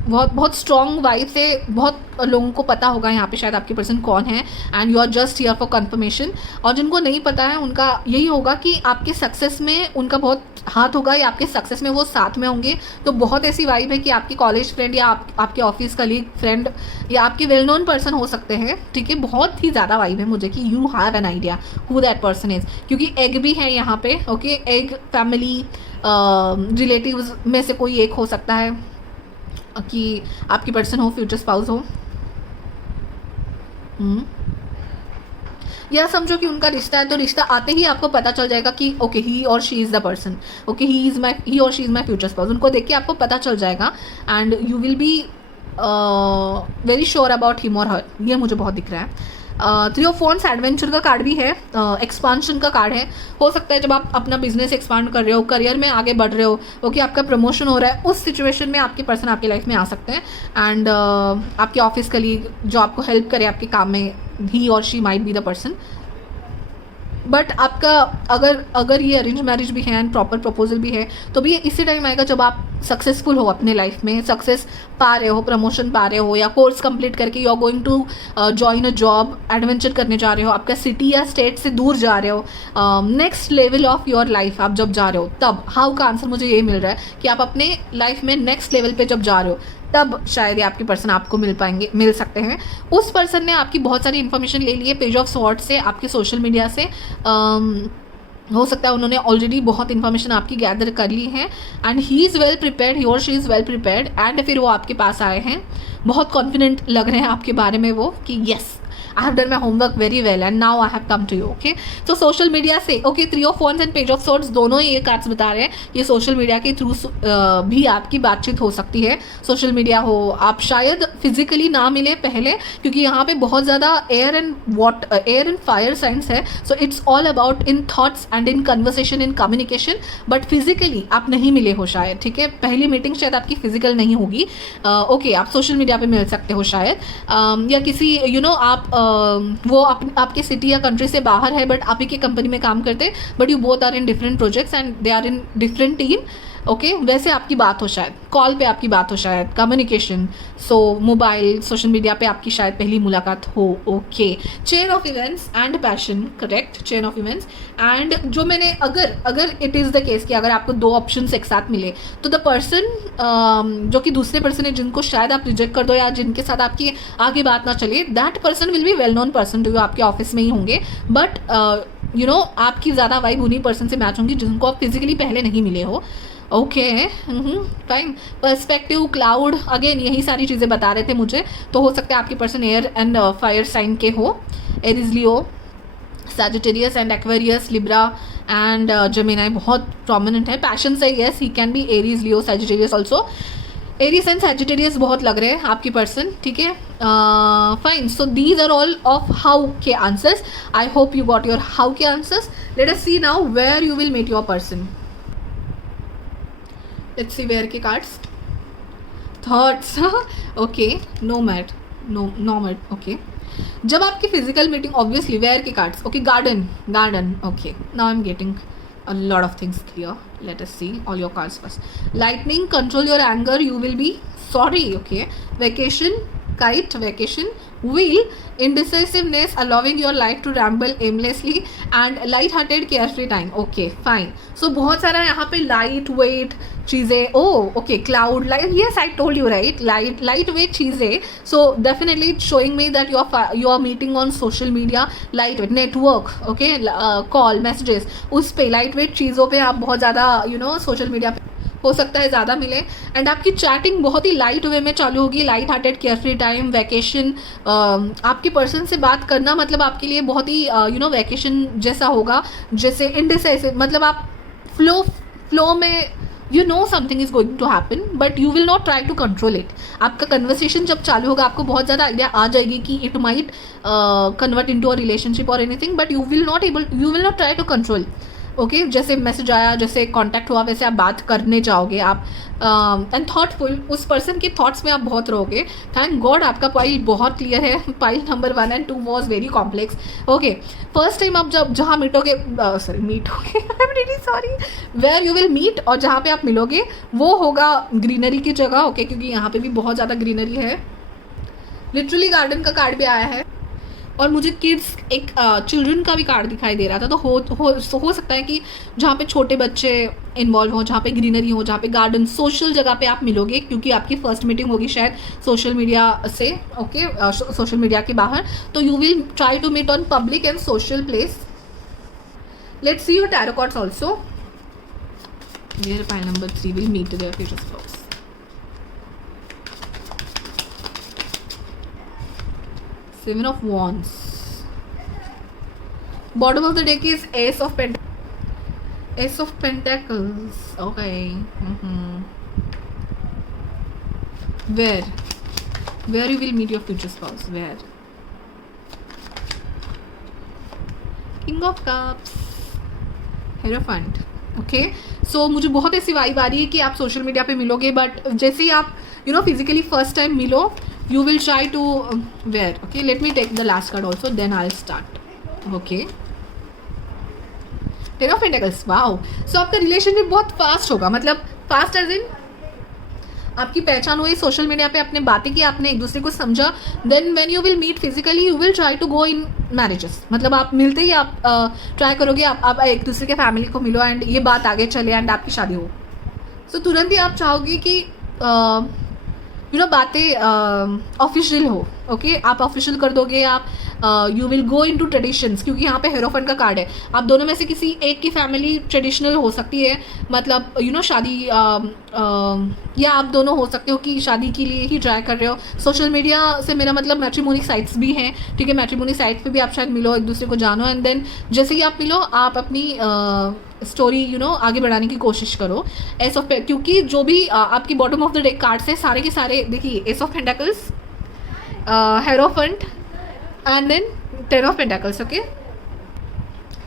बहुत स्ट्रॉन्ग वाइब से बहुत लोगों को पता होगा यहाँ पे शायद आपकी पर्सन कौन है, and you are just here for confirmation. और जिनको नहीं पता है उनका यही होगा कि आपके सक्सेस में उनका बहुत हाथ होगा, या आपके सक्सेस में वो साथ में होंगे। तो बहुत ऐसी वाइब है कि आपके कॉलेज फ्रेंड या आपके ऑफिस कलीग फ्रेंड या आपके वेल नोन पर्सन हो सकते हैं, ठीक है। बहुत ही ज़्यादा वाइब है मुझे कि you have an idea who that person is, क्योंकि एग भी है यहाँ पे, ओके। एग फैमिली रिलेटिव्स में से कोई एक हो सकता है कि आपकी पर्सन हो, फ्यूचर स्पाउस हो, या समझो कि उनका रिश्ता है, तो रिश्ता आते ही आपको पता चल जाएगा कि ओके ही और she is the person, okay he और she is my future spouse. उनको देख के आपको पता चल जाएगा and you will be very sure about him और हर। ये मुझे बहुत दिख रहा है। 3 ऑफ wands एडवेंचर का कार्ड भी है, एक्सपांशन का कार्ड है। हो सकता है जब आप अपना बिजनेस एक्सपांड कर रहे हो, करियर में आगे बढ़ रहे हो, ओके, आपका प्रमोशन हो रहा है, उस सिचुएशन में आपके पर्सन आपकी लाइफ में आ सकते हैं। एंड आपके ऑफिस कलीग जो आपको हेल्प करे आपके काम में, ही और she might be the person. But आपका अगर ये अरेंज मैरिज भी है एंड प्रॉपर प्रपोजल भी है, तो भी ये इसी टाइम आएगा जब आप सक्सेसफुल हो अपने लाइफ में, सक्सेस पा रहे हो, प्रमोशन पा रहे हो, या कोर्स कंप्लीट करके you are going to join a job, adventure करने जा रहे हो, आपका सिटी या स्टेट से दूर जा रहे हो, next level of your life आप जब जा रहे हो, तब हाउ का आंसर मुझे ये मिल रहा है कि आप अपने लाइफ में नेक्स्ट लेवल पे जब जा रहे हो, तब शायद ये आपके पर्सन आपको मिल सकते हैं। उस पर्सन ने आपकी बहुत सारी इन्फॉर्मेशन ले ली है पेज ऑफ स्वॉर्ड्स से, आपके सोशल मीडिया से। हो सकता है उन्होंने ऑलरेडी बहुत इन्फॉर्मेशन आपकी गैदर कर ली है and he is well prepared, he और she is well prepared, and फिर वो आपके पास आए हैं, बहुत कॉन्फिडेंट लग रहे हैं आपके बारे में वो कि yes I have done my homework very well and now I have come to you, okay. तो सोशल मीडिया से, okay, 3 of wands and page of swords दोनों ही ये कार्ड्स बता रहे हैं ये सोशल मीडिया के थ्रू भी आपकी बातचीत हो सकती है। सोशल मीडिया हो, आप शायद फिजिकली ना मिले पहले, क्योंकि यहाँ पे बहुत ज़्यादा एयर एंड फायर साइंस है, so it's all about in thoughts and in conversation, in communication, but physically आप नहीं मिले हो शायद, ठीक है। पहली मीटिंग शायद आपकी फिजिकल नहीं होगी, ओके, आप सोशल मीडिया पे मिल सकते हो शायद, या किसी आप वो आपके सिटी या कंट्री से बाहर है बट आप ही की कंपनी में काम करते, but you both are in different projects and they are in different team, okay. वैसे आपकी बात हो शायद, कॉल पे आपकी बात हो शायद, कम्युनिकेशन, सो मोबाइल, सोशल मीडिया पे आपकी शायद पहली मुलाकात हो, okay. Chain of events and passion, correct, chain of events. And जो मैंने अगर इट इज़ द केस कि अगर आपको 2 ऑप्शंस एक साथ मिले, तो द पर्सन जो कि दूसरे पर्सन है जिनको शायद आप रिजेक्ट कर दो या जिनके साथ आपकी आगे बात ना चले, that person will be well known person to you, आपके ऑफिस में ही होंगे, बट आपकी ज़्यादा वाइब उन्हीं पर्सन से मैच होंगी जिनको आप फिजिकली पहले नहीं मिले हो, okay, fine. Perspective, cloud, again यही सारी चीज़ें बता रहे थे मुझे। तो हो सकता है आपकी person air and fire sign के हो, Aries, Leo, Sagittarius and Aquarius, Libra and Gemini बहुत प्रोमिनेंट है। पैशन से yes, he can be Aries, Leo, Sagittarius also. Aries and Sagittarius बहुत लग रहे हैं आपकी पर्सन, ठीक है, fine. So these are all of how के answers. I hope you got your how के answers. Let us see now where you will meet your person. Let's see where के cards. Thoughts, okay, nomad, okay. जब आपकी physical meeting, obviously where के cards, okay, garden, okay, now I am getting a lot of things clear. Let us see all your cards first. Lightning, control your anger, you will be sorry, okay. Vacation, kite, vacation. Wheel, indecisiveness, allowing your life to ramble aimlessly, and light-hearted carefree time, okay, fine. So बहुत सारा यहाँ पे light weight चीज़ें, okay, cloud, light, yes, I told you right, light weight चीज़ें, so definitely it's showing me that you are meeting on social media, light weight network, okay, call, messages, उस पे light weight चीज़ों पे आप बहुत ज़्यादा social media पे हो सकता है ज़्यादा मिले, एंड आपकी चैटिंग बहुत ही लाइट वे में चालू होगी, light hearted, carefree time, vacation. आपके पर्सन से बात करना मतलब आपके लिए बहुत ही वैकेशन जैसा होगा, जैसे इनडिसाइसिव, मतलब आप फ्लो में something is going to happen but you will not try to control it. आपका कन्वर्सेशन जब चालू होगा आपको बहुत ज़्यादा आइडिया आ जाएगी कि it might convert into a relationship और anything, but you will not try to control, okay जैसे मैसेज आया, जैसे कांटेक्ट हुआ, वैसे आप बात करने जाओगे आप, एंड थॉटफुल, उस पर्सन के थॉट्स में आप बहुत रहोगे। थैंक गॉड आपका पाइल बहुत क्लियर है। Pile number 1 and 2 was very complex. Okay, first time आप जब जहाँ मीटोगे, मीटोगे, I am really sorry, where you will meet, और जहाँ पे आप मिलोगे वो होगा ग्रीनरी की जगह। ओके, क्योंकि यहाँ पे भी बहुत ज़्यादा ग्रीनरी है। लिटरली गार्डन का कार्ड भी आया है, और मुझे किड्स, एक चिल्ड्रन का भी कार्ड दिखाई दे रहा था। तो हो सकता है कि जहाँ पे छोटे बच्चे इन्वॉल्व हों, जहाँ पे ग्रीनरी हो, जहाँ पे गार्डन, सोशल जगह पे आप मिलोगे, क्योंकि आपकी फर्स्ट मीटिंग होगी शायद सोशल मीडिया से। ओके, सोशल मीडिया के बाहर। तो you will try to meet on public and social place. Let's see your tarot cards also. Where pile number 3 will meet their future spouse. Seven of Wands. Bottom of the deck is Ace of Pentacles. Ace of Pentacles. Okay. Where you will meet your future spouse? Where? King of Cups. Hierophant. Okay, so मुझे बहुत ऐसी vibe आ रही है कि आप social media पे मिलोगे, but जैसे ही आप फिजिकली फर्स्ट टाइम मिलो, you will try to where, okay, let me take the last card also, then I'll start. Okay, Ten of Pentacles. wow, so आपका रिलेशनशिप बहुत फास्ट होगा, मतलब फास्ट एज इन आपकी पहचान हुई सोशल मीडिया पे, आपने बातें की, आपने एक दूसरे को समझा, then when you will meet physically you will try to go in marriages. मतलब आप मिलते ही आप ट्राई करोगे, आप एक दूसरे के फैमिली को मिलो एंड ये बात आगे चले एंड आपकी शादी हो। सो तुरंत ही आप चाहोगे कि बातें ऑफिशियल हो। ओके, आप ऑफिशियल कर दोगे, आप you will go into traditions, क्योंकि यहाँ पे हेरोफेंट का कार्ड है। आप दोनों में से किसी एक की फैमिली ट्रेडिशनल हो सकती है, मतलब शादी, या आप दोनों हो सकते हो कि शादी के लिए ही ट्राई कर रहे हो। सोशल मीडिया से मेरा मतलब मैट्रिमोनी साइट्स भी हैं, ठीक है, मैट्रिमोनी साइट्स पे भी आप शायद मिलो, एक दूसरे को जानो, एंड देन जैसे ही आप मिलो आप अपनी स्टोरी आगे बढ़ाने की कोशिश करो। एस ऑफ, क्योंकि जो भी आपकी bottom of the deck cards है सारे के सारे देखिए, ace of pentacles, hierophant and then ten of pentacles. Okay,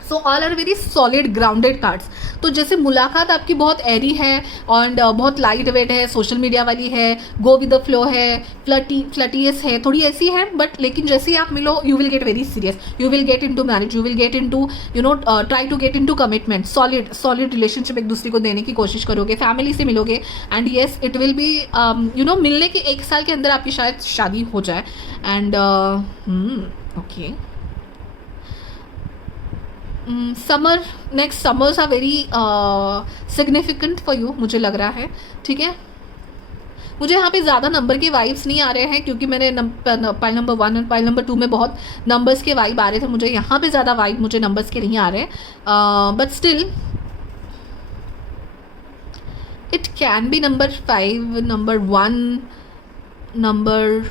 so all are very solid grounded cards. तो जैसे मुलाकात आपकी बहुत एरी है और बहुत लाइट वेट है, सोशल मीडिया वाली है, गो विद द फ्लो है, फ्लटीएस है, थोड़ी ऐसी है, बट लेकिन जैसे ही आप मिलो you will get very serious, you will get into marriage, you will get into try to get into commitment, solid relationship एक दूसरे को देने की कोशिश करोगे, फैमिली से मिलोगे, and yes it will B मिलने के 1 साल के अंदर आपकी शायद शादी हो जाए। And okay, next summers are very significant for you, मुझे लग रहा है, ठीक है। मुझे यहाँ पे ज़्यादा नंबर के वाइब्स नहीं आ रहे हैं, क्योंकि मैंने पाइल नंबर 1 और पाइल नंबर 2 में बहुत नंबर्स के वाइब आ रहे थे। मुझे यहाँ पे ज़्यादा वाइब मुझे नंबर्स के नहीं आ रहे, but still it can B number 5, number 1, number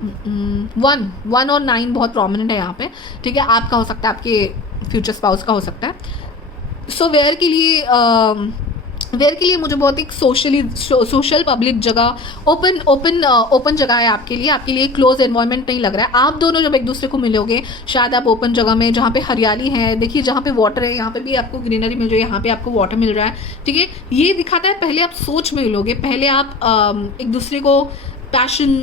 1 और 9 बहुत प्रोमिनेंट है यहाँ पे, ठीक है। आपका हो सकता है, आपके फ्यूचर स्पाउस का हो सकता है। सो वेयर के लिए मुझे बहुत एक सोशल पब्लिक जगह, ओपन जगह है आपके लिए क्लोज एनवायरनमेंट नहीं लग रहा है। आप दोनों जब एक दूसरे को मिलोगे शायद आप ओपन जगह में, जहाँ पे हरियाली है, देखिए जहाँ पे वाटर है, यहाँ पे भी आपको ग्रीनरी मिल रही है, यहाँ पे आपको वाटर मिल रहा है, ठीक है। ये दिखाता है पहले आप सोच में मिलोगे, पहले आप एक दूसरे को पैशन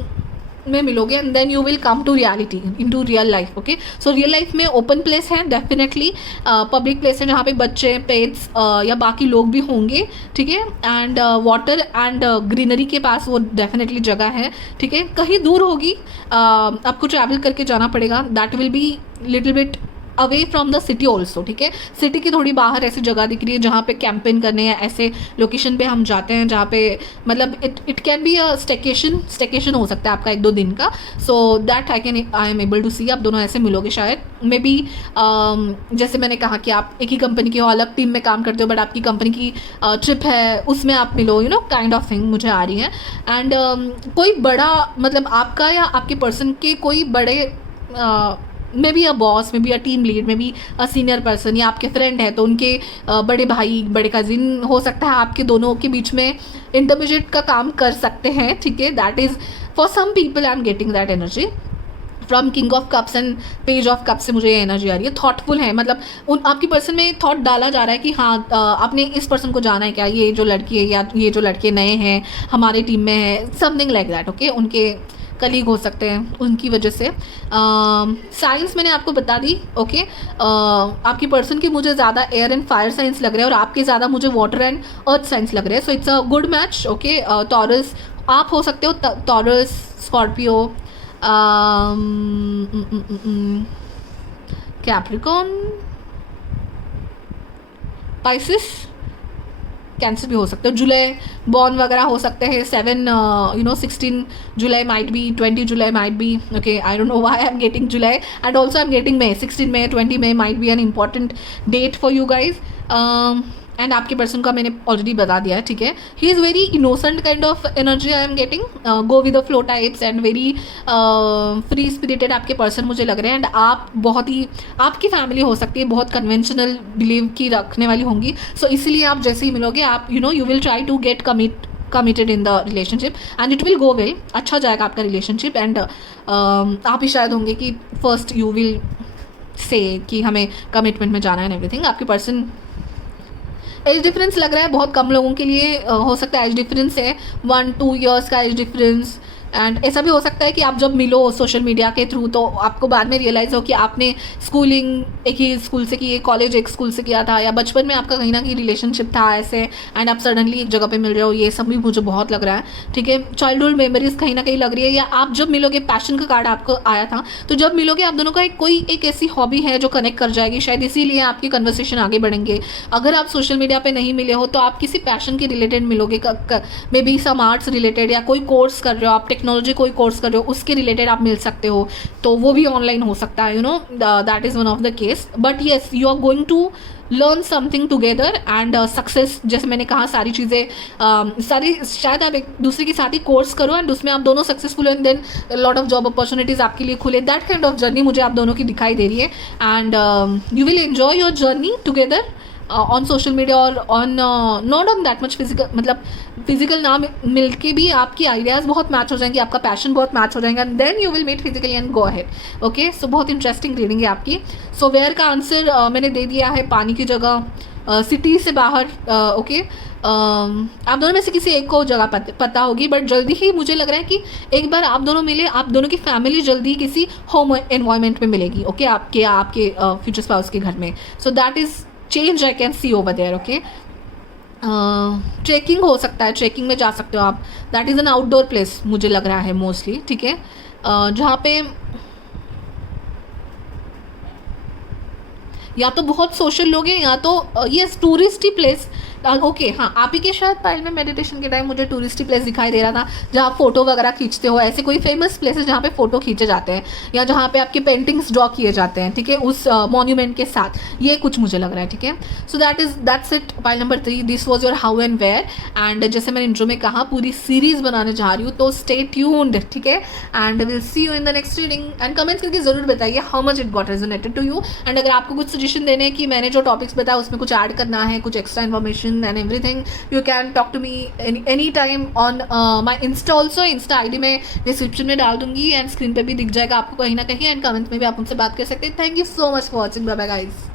में मिलोगे, and then you will come to reality, into real life. Okay, so real life में ओपन प्लेस है डेफिनेटली, पब्लिक प्लेस है जहाँ पे बच्चे, पेट्स या बाकी लोग भी होंगे, ठीक है। एंड वाटर एंड ग्रीनरी के पास वो डेफिनेटली जगह है, ठीक है। कहीं दूर होगी, आपको ट्रैवल करके जाना पड़ेगा, that will be little bit away from the city also, ठीक है। सिटी की थोड़ी बाहर ऐसी जगह दिख रही है जहाँ पे कैंपेन करने या ऐसे लोकेशन पे हम जाते हैं, जहाँ पे मतलब it can be a staycation हो सकता है आपका 1-2 दिन का। So that I am able to see, आप दोनों ऐसे मिलोगे शायद, मे बी जैसे मैंने कहा कि आप एक ही कंपनी के हो, अलग टीम में काम करते हो, बट आपकी कंपनी की ट्रिप है, उसमें आप मिलो, काइंड ऑफ थिंग मुझे आ रही है। एंड कोई बड़ा, मतलब आपका या आपके पर्सन के कोई बड़े, may be a boss, may be a team lead, may be a senior person, या आपके फ्रेंड है तो उनके बड़े भाई, बड़े कजिन हो सकता है, आपके दोनों के बीच में इंटरमीडिएट का काम कर सकते हैं, ठीक है। That is for some people I am getting that energy. From king of cups and page of cups से मुझे ये एनर्जी आ रही है। थॉटफुल है, मतलब उन आपकी पर्सन में थॉट डाला जा रहा है कि हाँ आपने इस पर्सन को जाना है क्या, ये जो लड़की है या ये जो लड़के नए हैं हमारे टीम में है, समथिंग लाइक दैट। ओके, उनके कलीग हो सकते हैं उनकी वजह से। साइंस मैंने आपको बता दी। ओके, आपकी पर्सन की मुझे ज़्यादा एयर एंड फायर साइंस लग रहा है और आपके ज़्यादा मुझे वाटर एंड अर्थ साइंस लग रहे हैं। So it's a good match. Okay, taurus आप हो सकते हो, taurus, Scorpio, Capricorn, Pisces, cancer भी हो सकते हो, जुलाई बॉर्न वगैरह हो सकते हैं। 16 July might be, 20 July might be. Okay, I don't know why I am getting July and also I am getting May. 16 May 20 May might be an important date for you guys. And आपके person का मैंने already बता दिया है, ठीक है। He is very innocent kind of energy I am getting, go with the flow types and very free spirited आपके person मुझे लग रहे हैं। एंड आप बहुत ही, आपकी फैमिली हो सकती है बहुत कन्वेंशनल बिलीव की रखने वाली होंगी। सो इसलिए आप जैसे ही मिलोगे आप you will try to get committed in the relationship and it will go well. अच्छा जाएगा आपका रिलेशनशिप। एंड आप ही शायद होंगे कि फर्स्ट यू विल से कि हमें कमिटमेंट में जाना है एंड एवरीथिंग। आपके पर्सन एज डिफरेंस लग रहा है बहुत कम लोगों के लिए हो सकता है एज डिफरेंस है 1-2 ईयर्स का एज डिफरेंस। एंड ऐसा भी हो सकता है कि आप जब मिलो सोशल मीडिया के थ्रू तो आपको बाद में रियलाइज़ हो कि आपने स्कूलिंग एक ही स्कूल से की है, कॉलेज एक स्कूल से किया था, या बचपन में आपका कहीं ना कहीं रिलेशनशिप था ऐसे एंड आप सडनली एक जगह पे मिल रहे हो। ये सब भी मुझे बहुत लग रहा है, ठीक है। चाइल्डहुड मेमोरीज कहीं ना कहीं लग रही है, या आप जब मिलोगे, पैशन का कार्ड आपको आया था, तो जब मिलोगे आप दोनों का एक ऐसी हॉबी है जो कनेक्ट कर जाएगी, शायद इसीलिए आपकी कन्वर्सेशन आगे बढ़ेंगे। अगर आप सोशल मीडिया पर नहीं मिले हो तो आप किसी पैशन के रिलेटेड मिलोगे, maybe some arts related, या कोई कोर्स कर रहे हो आप, टेक्नोलॉजी कोई कोर्स कर रहे हो उसके रिलेटेड आप मिल सकते हो, तो वो भी ऑनलाइन हो सकता है, that is one of the case. But yes, you are going to learn something together and success, जैसे मैंने कहा सारी चीज़ें सारी शायद आप एक दूसरे के साथ ही कोर्स करो एंड उसमें आप दोनों successful and then lot of job opportunities आपके लिए खुले। दैट काइंड ऑफ जर्नी मुझे आप दोनों की दिखाई दे रही है and you will enjoy your journey together on social media और on not on that much physical, मतलब फिजिकल ना मिल के भी आपकी आइडियाज़ बहुत मैच हो जाएंगी, आपका पैशन बहुत मैच हो जाएगा and then you will meet physically and go ahead. Okay, so बहुत इंटरेस्टिंग रीडिंग है आपकी। सो वेयर का आंसर मैंने दे दिया है, पानी की जगह सिटी से बाहर। ओके, आप दोनों में से किसी एक को जगह पता होगी, बट जल्दी ही मुझे लग रहा है कि एक बार आप दोनों मिले, आप दोनों की फैमिली जल्दी किसी होम एनवायरनमेंट में मिलेगी। ओके, आपके फ्यूचर स्पाउस के घर में। So that is change I can see over there. Okay, trekking हो सकता है, ट्रेकिंग में जा सकते हो आप। That is an outdoor place मुझे लग रहा है मोस्टली, ठीक है, जहाँ पे या तो बहुत सोशल लोग हैं या तो ये टूरिस्टी प्लेस। ओके, हाँ, आप ही के शायद पाइल में मेडिटेशन के टाइम मुझे टूरिस्टी प्लेस दिखाई दे रहा था जहाँ आप फोटो वगैरह खींचते हो, ऐसे कोई फेमस प्लेसेस जहाँ पे फोटो खींचे जाते हैं या जहाँ पे आपके पेंटिंग्स ड्रॉ किए जाते हैं, ठीक है, उस मॉन्यूमेंट के साथ, ये कुछ मुझे लग रहा है, ठीक है। So that's it, pile number 3, this was your how and where. And जैसे मैंने इंट्रो में कहा पूरी सीरीज बनाने जा रही हूँ, तो स्टे ट्यून्ड, ठीक है, and will see you in the next reading. And comments करके जरूर बताइए how much it got resonated to you. And अगर आपको कुछ सजेशन देने कि मैंने जो टॉपिक्स बताया उसमें कुछ ऐड करना है, कुछ extra information and everything, you can talk to me any time on my Insta also। Insta ID मैं डिस्क्रिप्शन में डाल दूंगी एंड स्क्रीन पे भी दिख जाएगा आपको कहीं ना कहीं, एंड कमेंट्स में भी आप उनसे बात कर सकते हैं। Thank you so much for watching, bye bye guys.